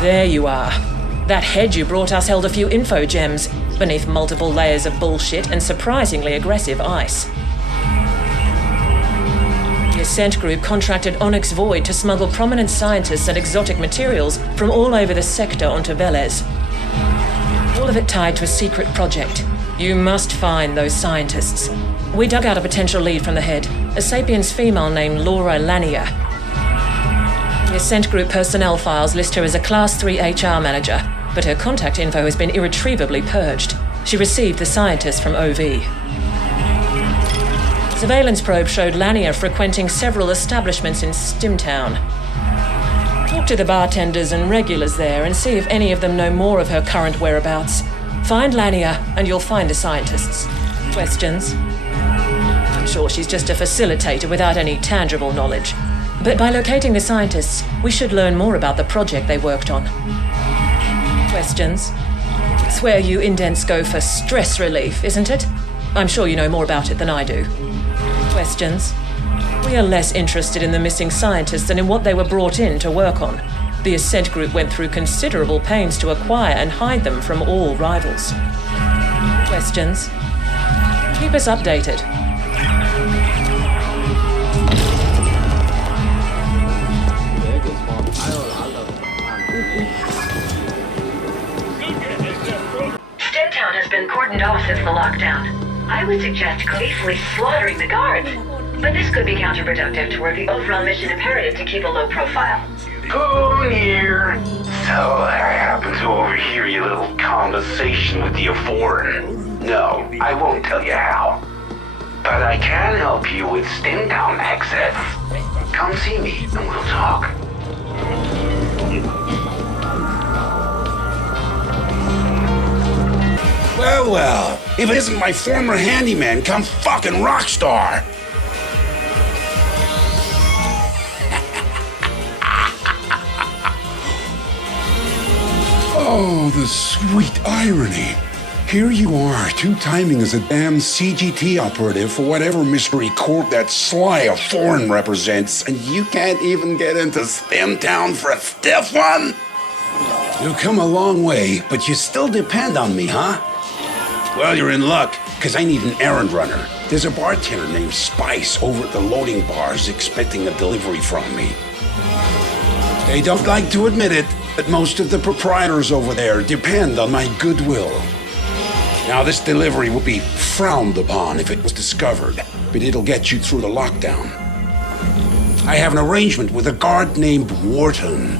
There you are. That head you brought us held a few info gems, beneath multiple layers of bullshit and surprisingly aggressive ice. The Ascent Group contracted Onyx Void to smuggle prominent scientists and exotic materials from all over the sector onto Velez. All of it tied to a secret project. You must find those scientists. We dug out a potential lead from the head, a sapiens female named Laura Lanier. The Ascent Group personnel files list her as a Class 3 HR manager, but her contact info has been irretrievably purged. She received the scientist from OV. Surveillance probe showed Lanier frequenting several establishments in Stimtown. Talk to the bartenders and regulars there and see if any of them know more of her current whereabouts. Find Lanier and you'll find the scientists. Questions? I'm sure she's just a facilitator without any tangible knowledge. But by locating the scientists, we should learn more about the project they worked on. Questions? It's where you indents go for stress relief, isn't it? I'm sure you know more about it than I do. Questions? We are less interested in the missing scientists than in what they were brought in to work on. The Ascent Group went through considerable pains to acquire and hide them from all rivals. Questions? Keep us updated. Stimtown has been cordoned off since the lockdown. I would suggest gleefully slaughtering the guards, but this could be counterproductive toward the overall mission imperative to keep a low profile. Boom here. So I happen to overhear your little conversation with the foreign. No, I won't tell you how. But I can help you with Stimtown access. Come see me and we'll talk. Well, if it isn't my former handyman come fucking rockstar. Oh, the sweet irony. Here you are, two-timing as a damn CGT operative for whatever mystery corp that sly of foreign represents, and you can't even get into Stimtown for a stiff one? You've come a long way, but you still depend on me, huh? Well, you're in luck, because I need an errand runner. There's a bartender named Spice over at the loading bars expecting a delivery from me. They don't like to admit it, but most of the proprietors over there depend on my goodwill. Now, this delivery would be frowned upon if it was discovered, but it'll get you through the lockdown. I have an arrangement with a guard named Wharton.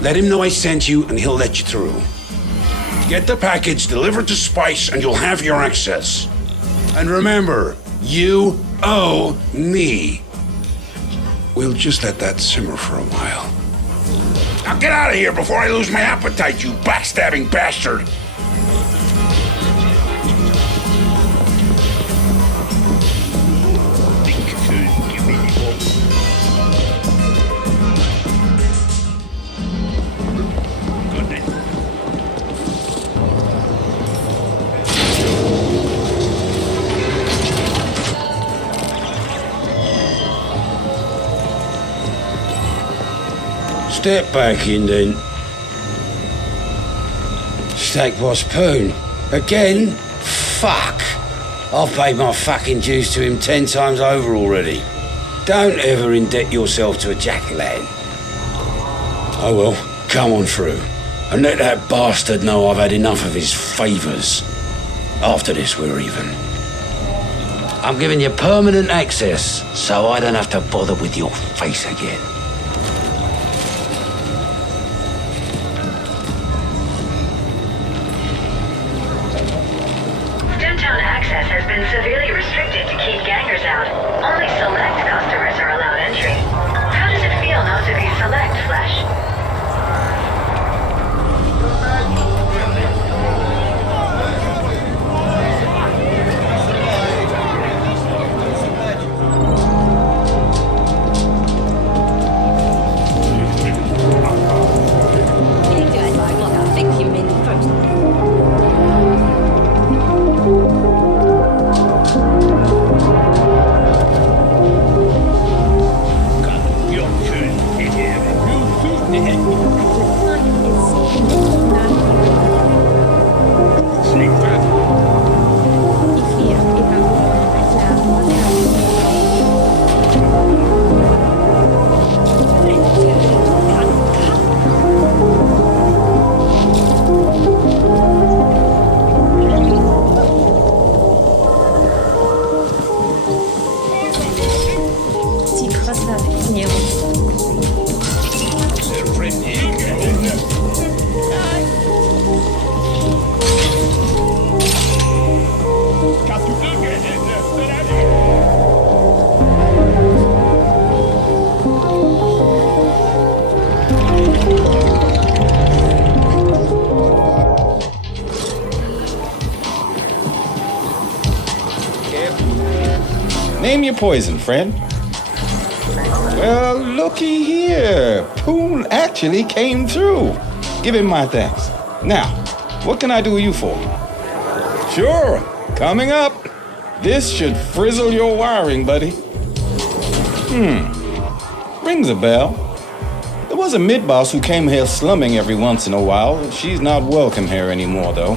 Let him know I sent you, and he'll let you through. Get the package delivered to Spice, and you'll have your access. And remember, you owe me. We'll just let that simmer for a while. Now get out of here before I lose my appetite, you backstabbing bastard! Step back in then. Steak Boss Poon. Again? Fuck. I've paid my fucking dues to him 10 times over already. Don't ever indebt yourself to a jack-o'-lantern. Oh well, come on through. And let that bastard know I've had enough of his favours. After this, we're even. I'm giving you permanent access, so I don't have to bother with your face again. Has been severely restricted to keep gangers out. Only select customers are allowed entry. How does it feel not to be select? flesh. Name your poison, friend. Well, looky here. Poon actually came through. Give him my thanks. Now, what can I do you for? Sure, coming up. This should frizzle your wiring, buddy. Rings a bell. There was a mid-boss who came here slumming every once in a while. She's not welcome here anymore, though.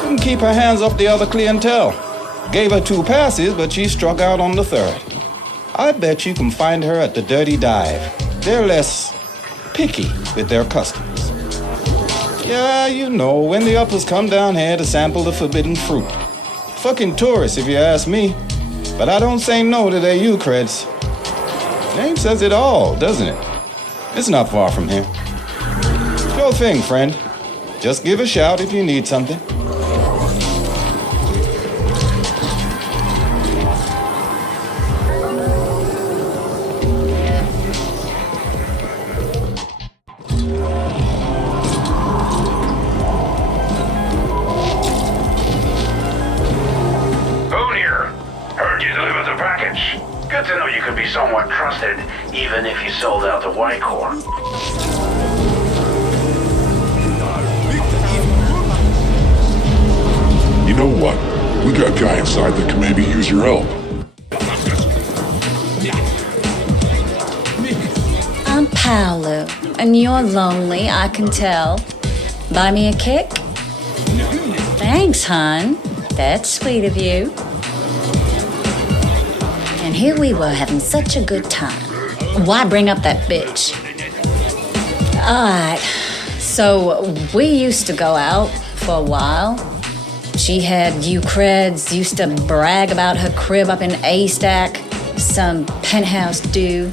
Couldn't keep her hands off the other clientele. Gave her 2 passes, but she struck out on the 3rd. I bet you can find her at the Dirty Dive. They're less picky with their customers. Yeah, you know, when the uppers come down here to sample the forbidden fruit. Fucking tourists, if you ask me. But I don't say no to their U-creds. Name says it all, doesn't it? It's not far from here. Sure thing, friend. Just give a shout if you need something. Good to know you could be somewhat trusted, even if you sold out the Y Corps. You know what? We got a guy inside that can maybe use your help. I'm Paolo, and you're lonely, I can tell. Buy me a kick? Thanks, hon. That's sweet of you. And here we were having such a good time. Why bring up that bitch? Alright, so we used to go out for a while. She had U-creds, used to brag about her crib up in A-Stack. Some penthouse dude.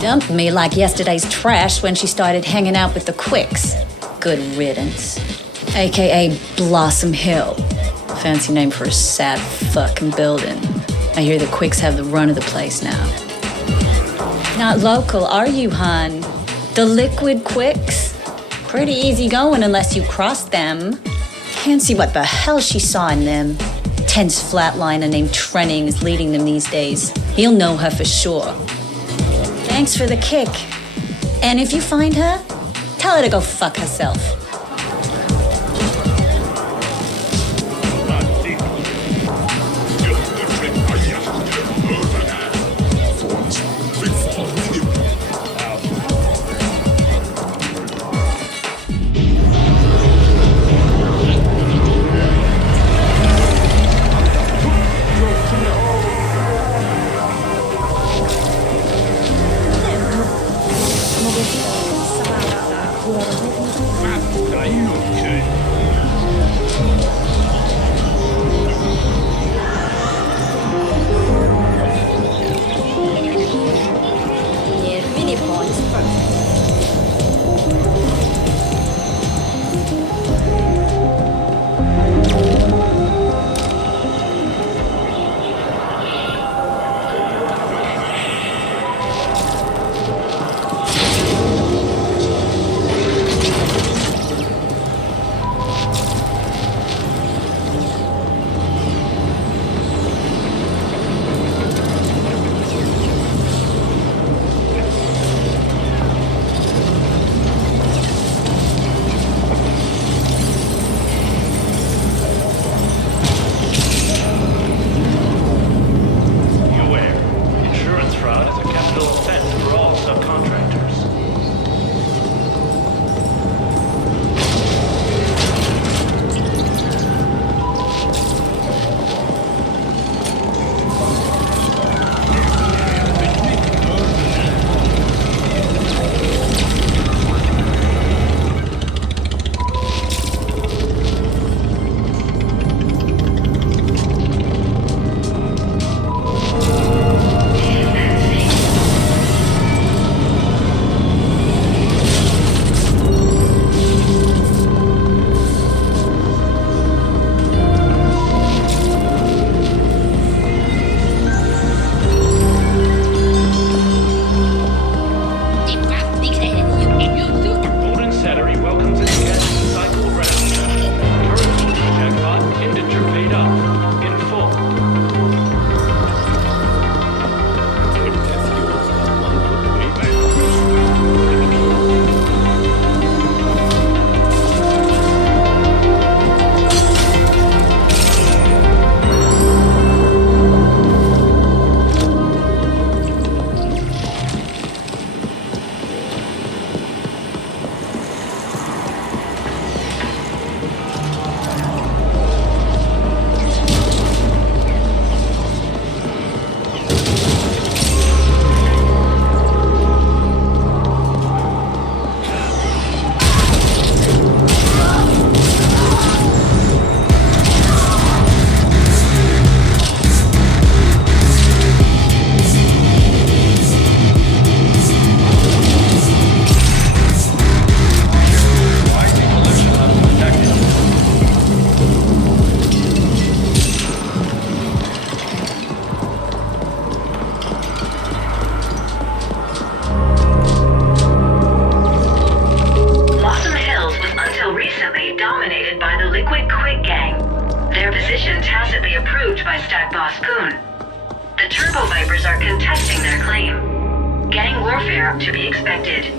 Dumped me like yesterday's trash when she started hanging out with the Quicks. Good riddance. AKA Blossom Hill. Fancy name for a sad fucking building. I hear the Quicks have the run of the place now. Not local, are you, hon? The Liquid Quicks? Pretty easy going unless you cross them. Can't see what the hell she saw in them. Tense flatliner named Trenning is leading them these days. He'll know her for sure. Thanks for the kick. And if you find her, tell her to go fuck herself. designated by the Liquid Quick Gang. Their position tacitly approved by Stack Boss Poon. The Turbo Vipers are contesting their claim. Gang warfare to be expected.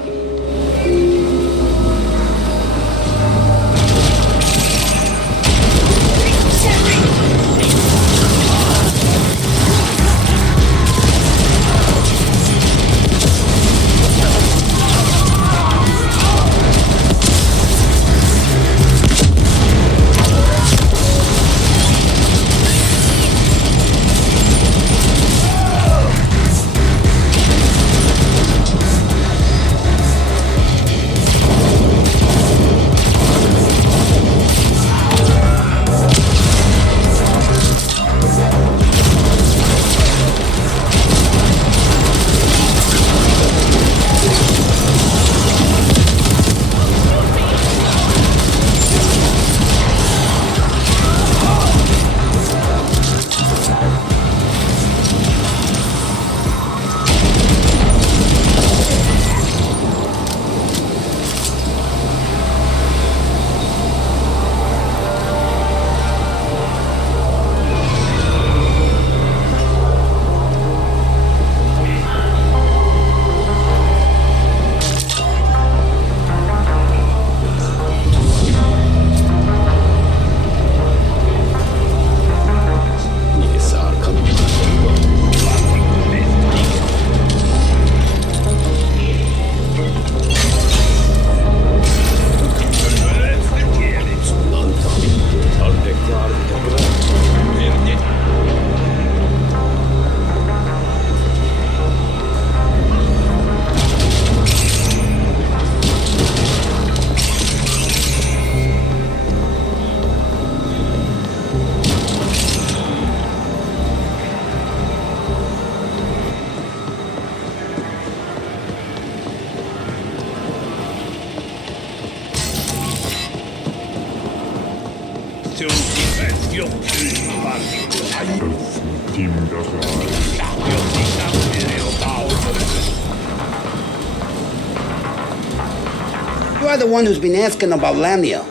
You are the one who's been asking about Lamia.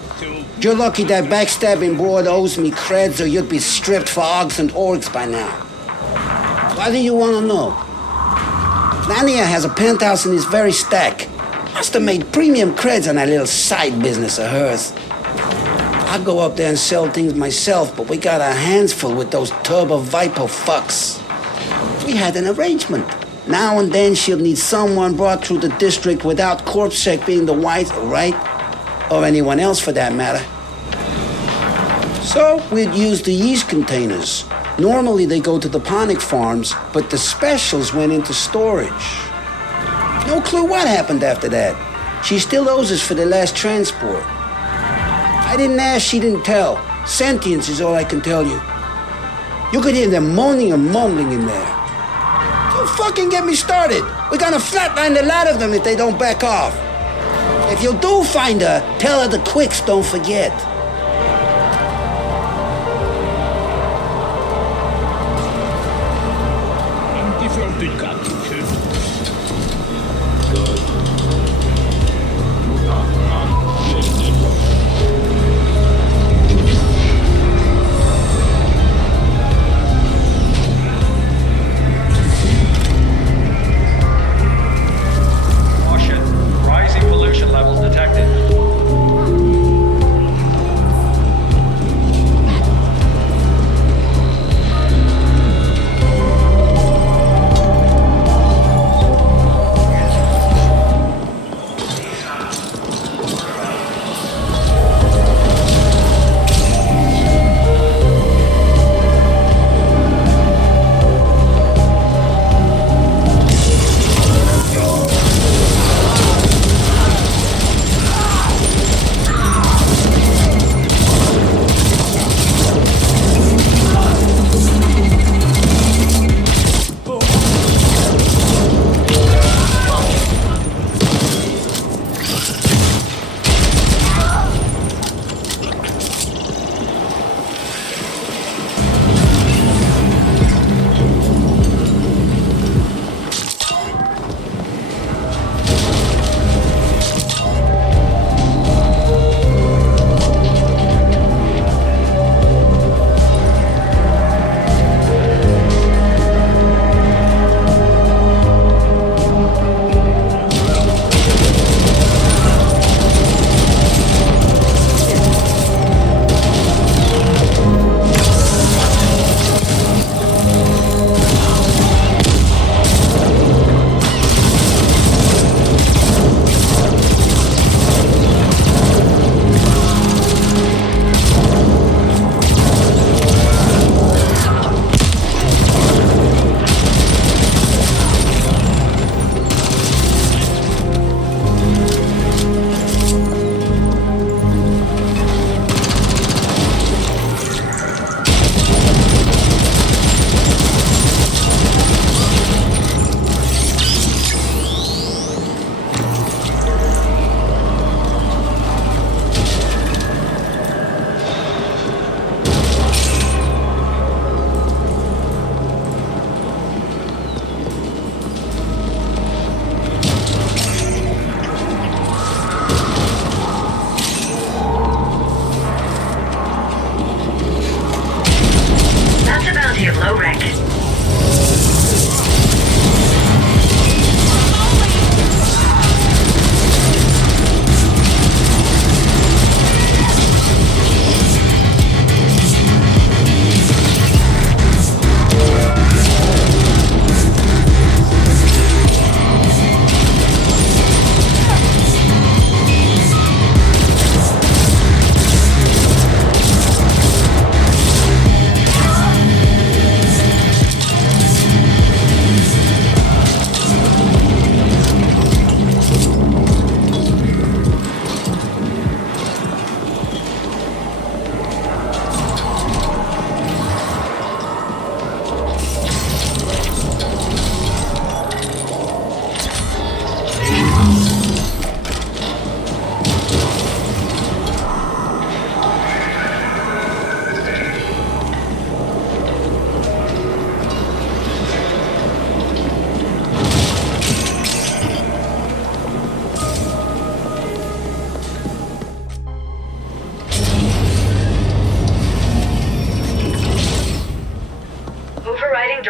You're lucky that backstabbing broad owes me creds or you'd be stripped for Augs and Orgs by now. Why do you want to know? Lamia has a penthouse in this very stack. Must have made premium creds on that little side business of hers. I go up there and sell things myself, but we got our hands full with those Turbo Viper fucks. We had an arrangement. Now and then she'll need someone brought through the district without CorpSec being the white, right? Or anyone else for that matter. So we'd use the yeast containers. Normally they go to the ponic farms, but the specials went into storage. No clue what happened after that. She still owes us for the last transport. I didn't ask, she didn't tell. Sentience is all I can tell you. You could hear them moaning and mumbling in there. Don't fucking get me started. We're gonna flatline the lot of them if they don't back off. If you do find her, tell her the quicks don't forget.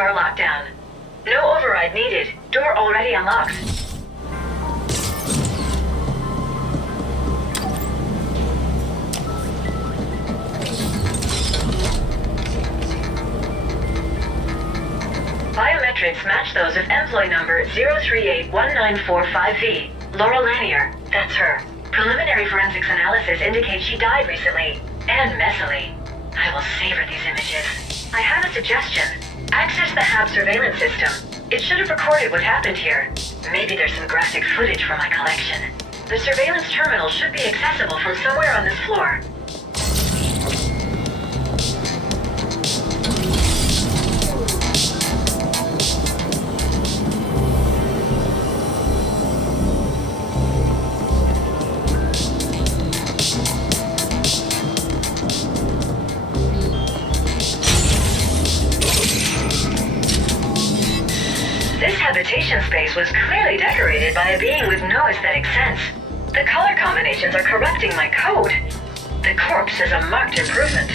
door lockdown. No override needed. Door already unlocked. Biometrics match those of employee number 0381945V, Laurel Lanier. That's her. Preliminary forensics analysis indicates she died recently, and messily. I will savor these images. I have a suggestion. Access the HAB surveillance system. It should have recorded what happened here. Maybe there's some graphic footage from my collection. The surveillance terminal should be accessible from somewhere on this floor. This habitation space was clearly decorated by a being with no aesthetic sense. The color combinations are corrupting my code. The corpse is a marked improvement.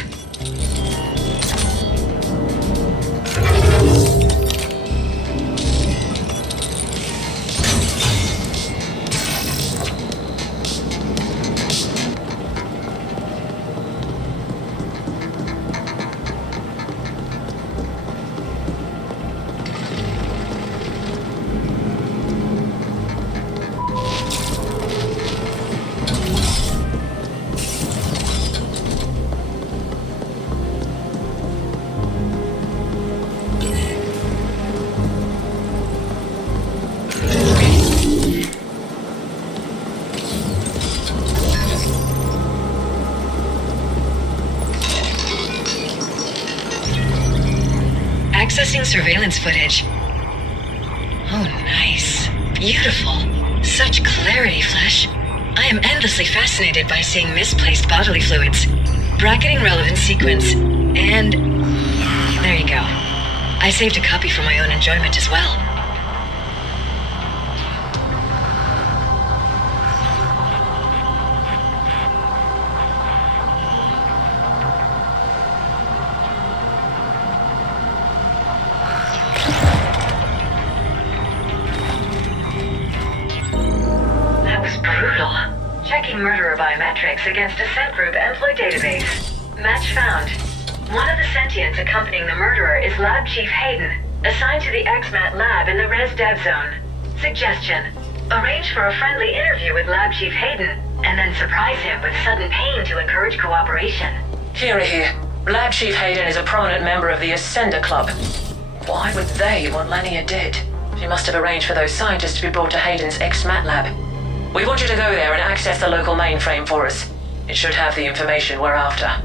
Accessing surveillance footage. Oh, nice. Beautiful. Such clarity, Flesh. I am endlessly fascinated by seeing misplaced bodily fluids. Bracketing relevant sequence. And there you go. I saved a copy for my own enjoyment as well. Murderer biometrics against Ascent Group employee database. Match found. One of the sentients accompanying the murderer is Lab Chief Hayden, assigned to the XMAT lab in the Res Dev Zone. Suggestion: arrange for a friendly interview with Lab Chief Hayden, and then surprise him with sudden pain to encourage cooperation. Here. Lab Chief Hayden is a prominent member of the Ascender Club. Why would they want Lanier dead? She must have arranged for those scientists to be brought to Hayden's XMAT lab. We want you to go there and access the local mainframe for us. It should have the information we're after.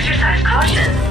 Exercise caution.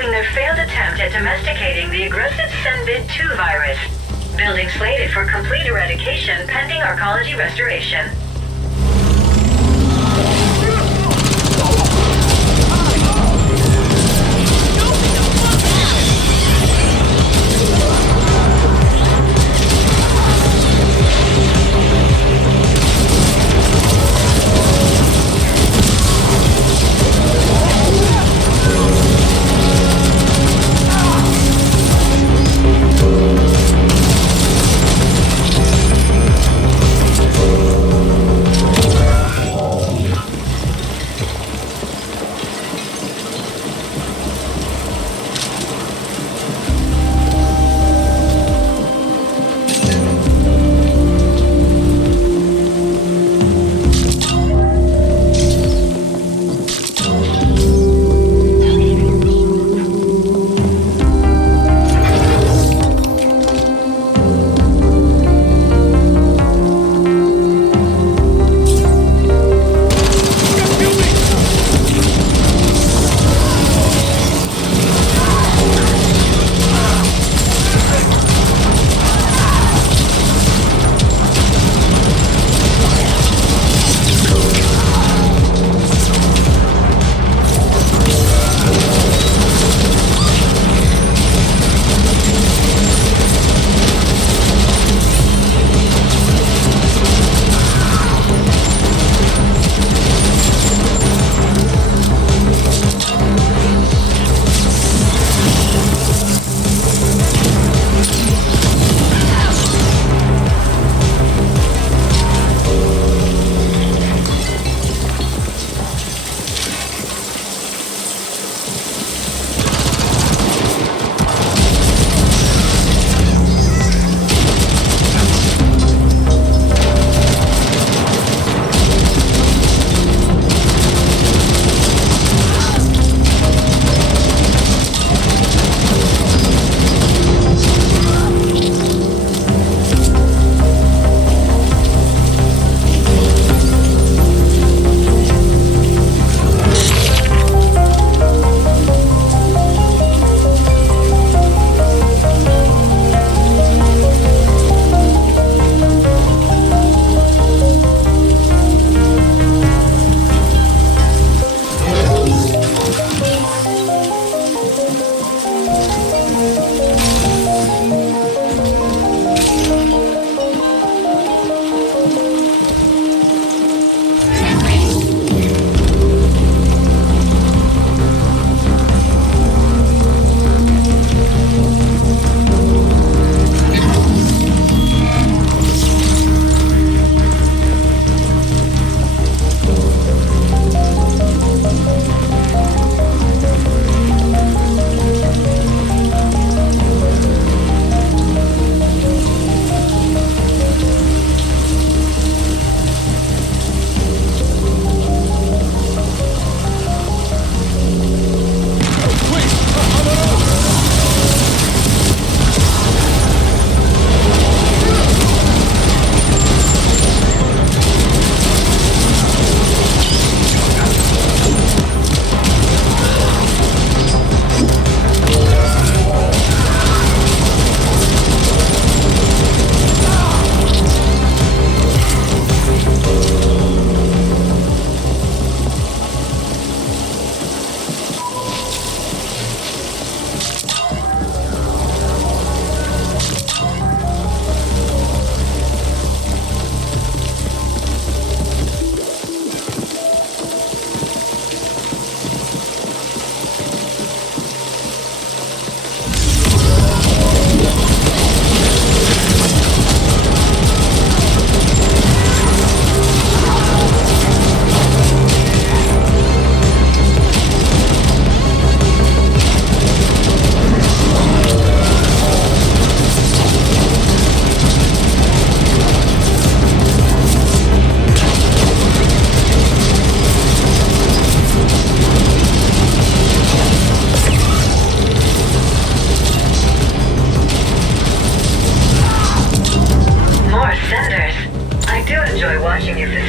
following their failed attempt at domesticating the aggressive Senbid-2 virus. Building slated for complete eradication pending arcology restoration.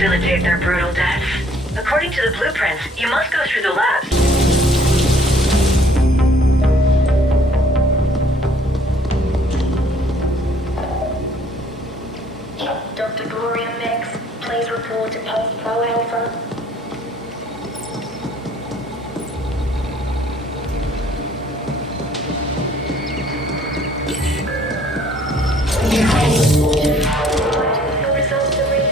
facilitate their brutal deaths. According to the blueprints, you must go through the labs. Dr. Gloria Mix, please report to Post Pro Alpha. Results are ready.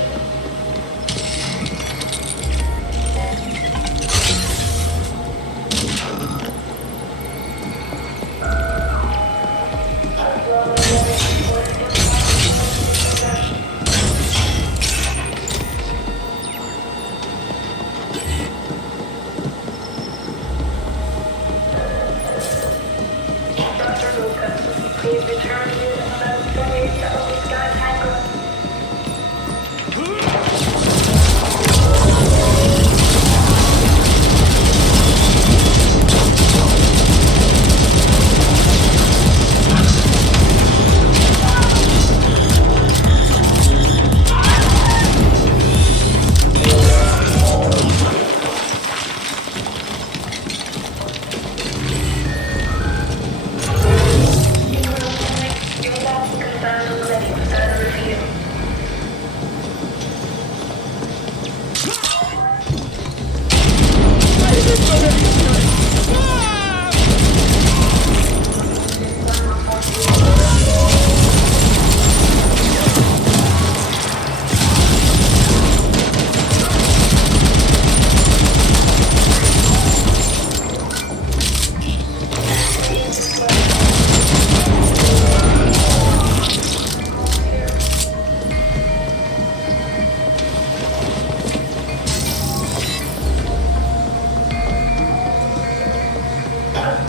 Dr. Lucas, please return to the Ascent Story to Obi Sky Tango.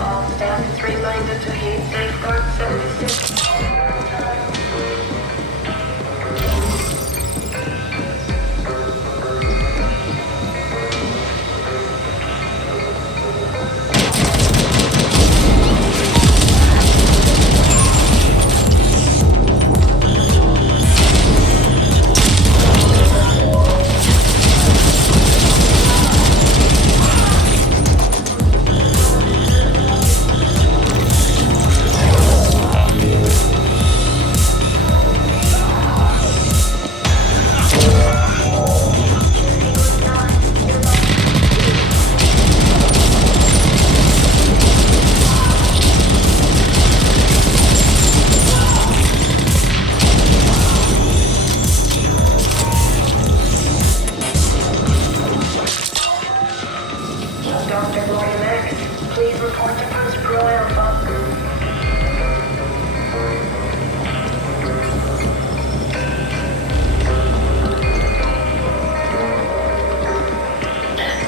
All staff is reminded to heed safeguard 76. Dr. Gloria Max, please report to Post Pro Alpha.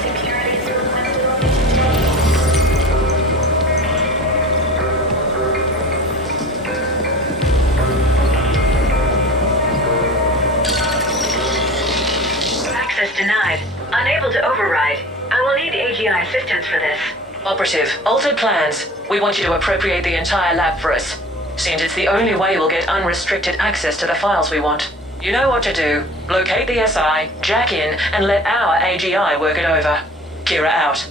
Security is requested on the Access denied. Unable to override. I will need AGI assistance for this. Operative, altered plans. We want you to appropriate the entire lab for us. Seems it's the only way we'll get unrestricted access to the files we want. You know what to do. Locate the SI, jack in, and let our AGI work it over. Kira out.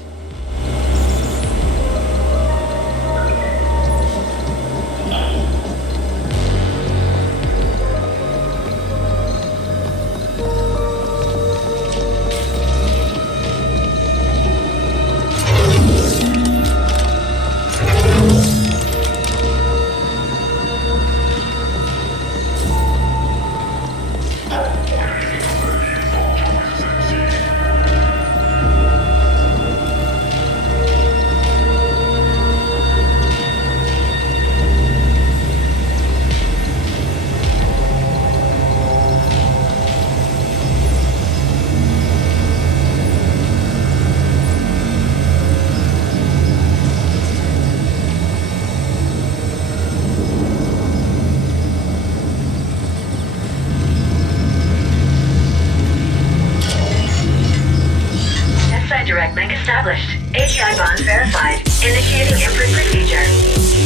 Direct link established. AGI bonds verified. Initiating imprint procedure.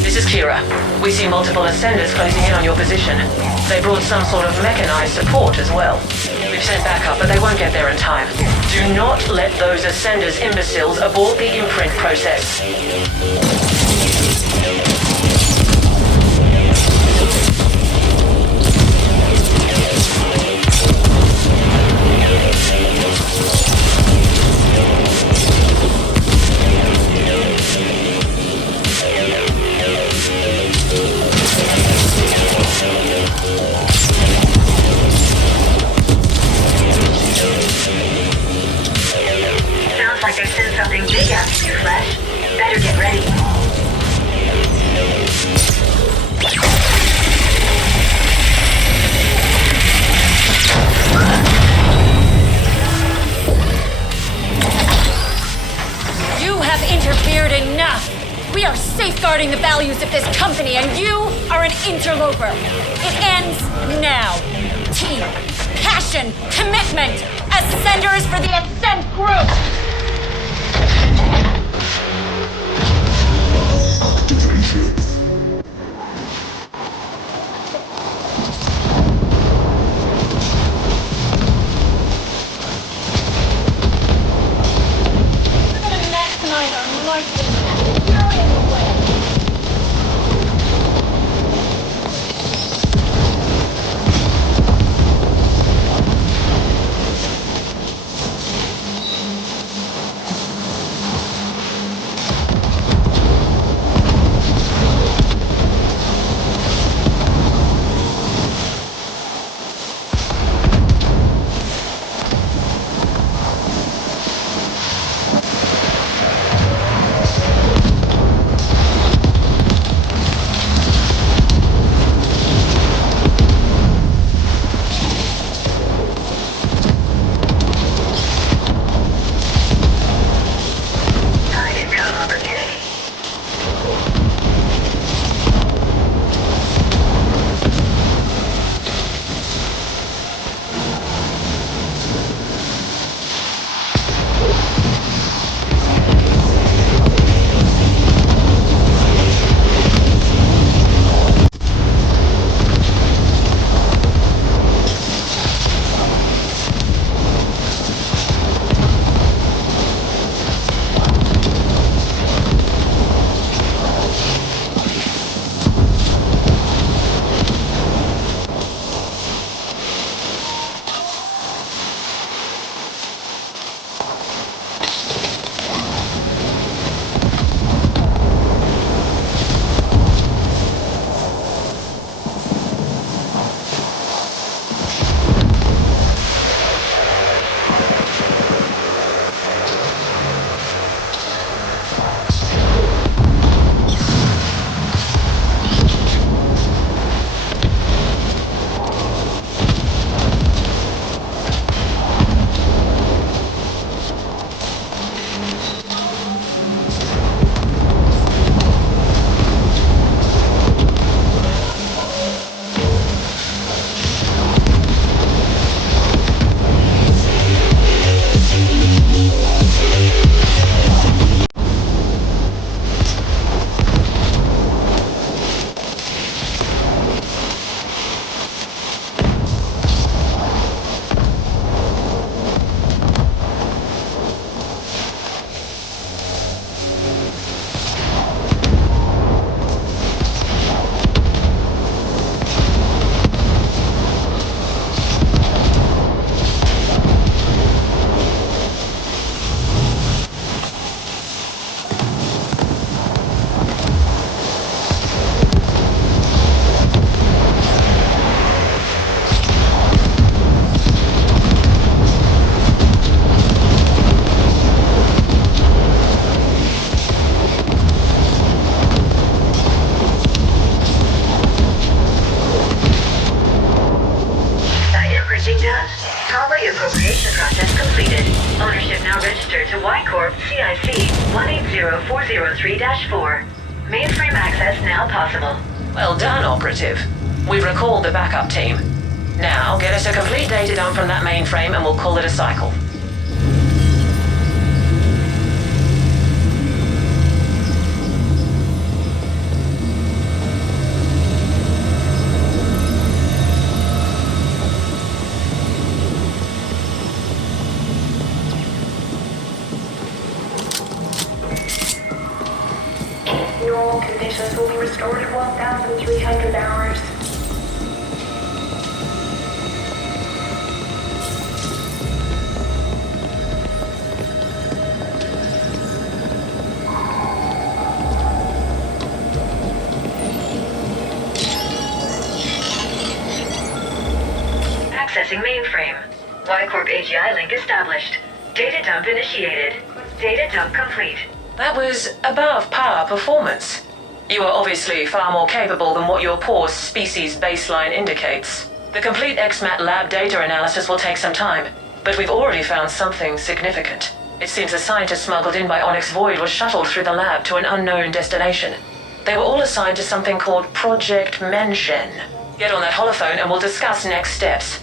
This is Kira. We see multiple ascenders closing in on your position. They brought some sort of mechanized support as well. We've sent backup, but they won't get there in time. Do not let those ascenders imbeciles abort the imprint process. supporting the values of this company, and you are an interloper. It ends now. Team, passion, commitment, ascenders for the Ascent Group! Property appropriation process completed. Ownership now registered to Y Corp CIC 180403-4. Mainframe access now possible. Well done, Operative. We've recalled the backup team. Now, get us a complete data dump from that mainframe and we'll call it a cycle. Normal conditions will be restored in 1,300 hours. Accessing mainframe. Y Corp AGI link established. Data dump initiated. Data dump complete. That was above par performance. You are obviously far more capable than what your poor species baseline indicates. The complete XMAT lab data analysis will take some time, but we've already found something significant. It seems a scientist smuggled in by Onyx Void was shuttled through the lab to an unknown destination. They were all assigned to something called Project Mention. Get on that holophone and we'll discuss next steps.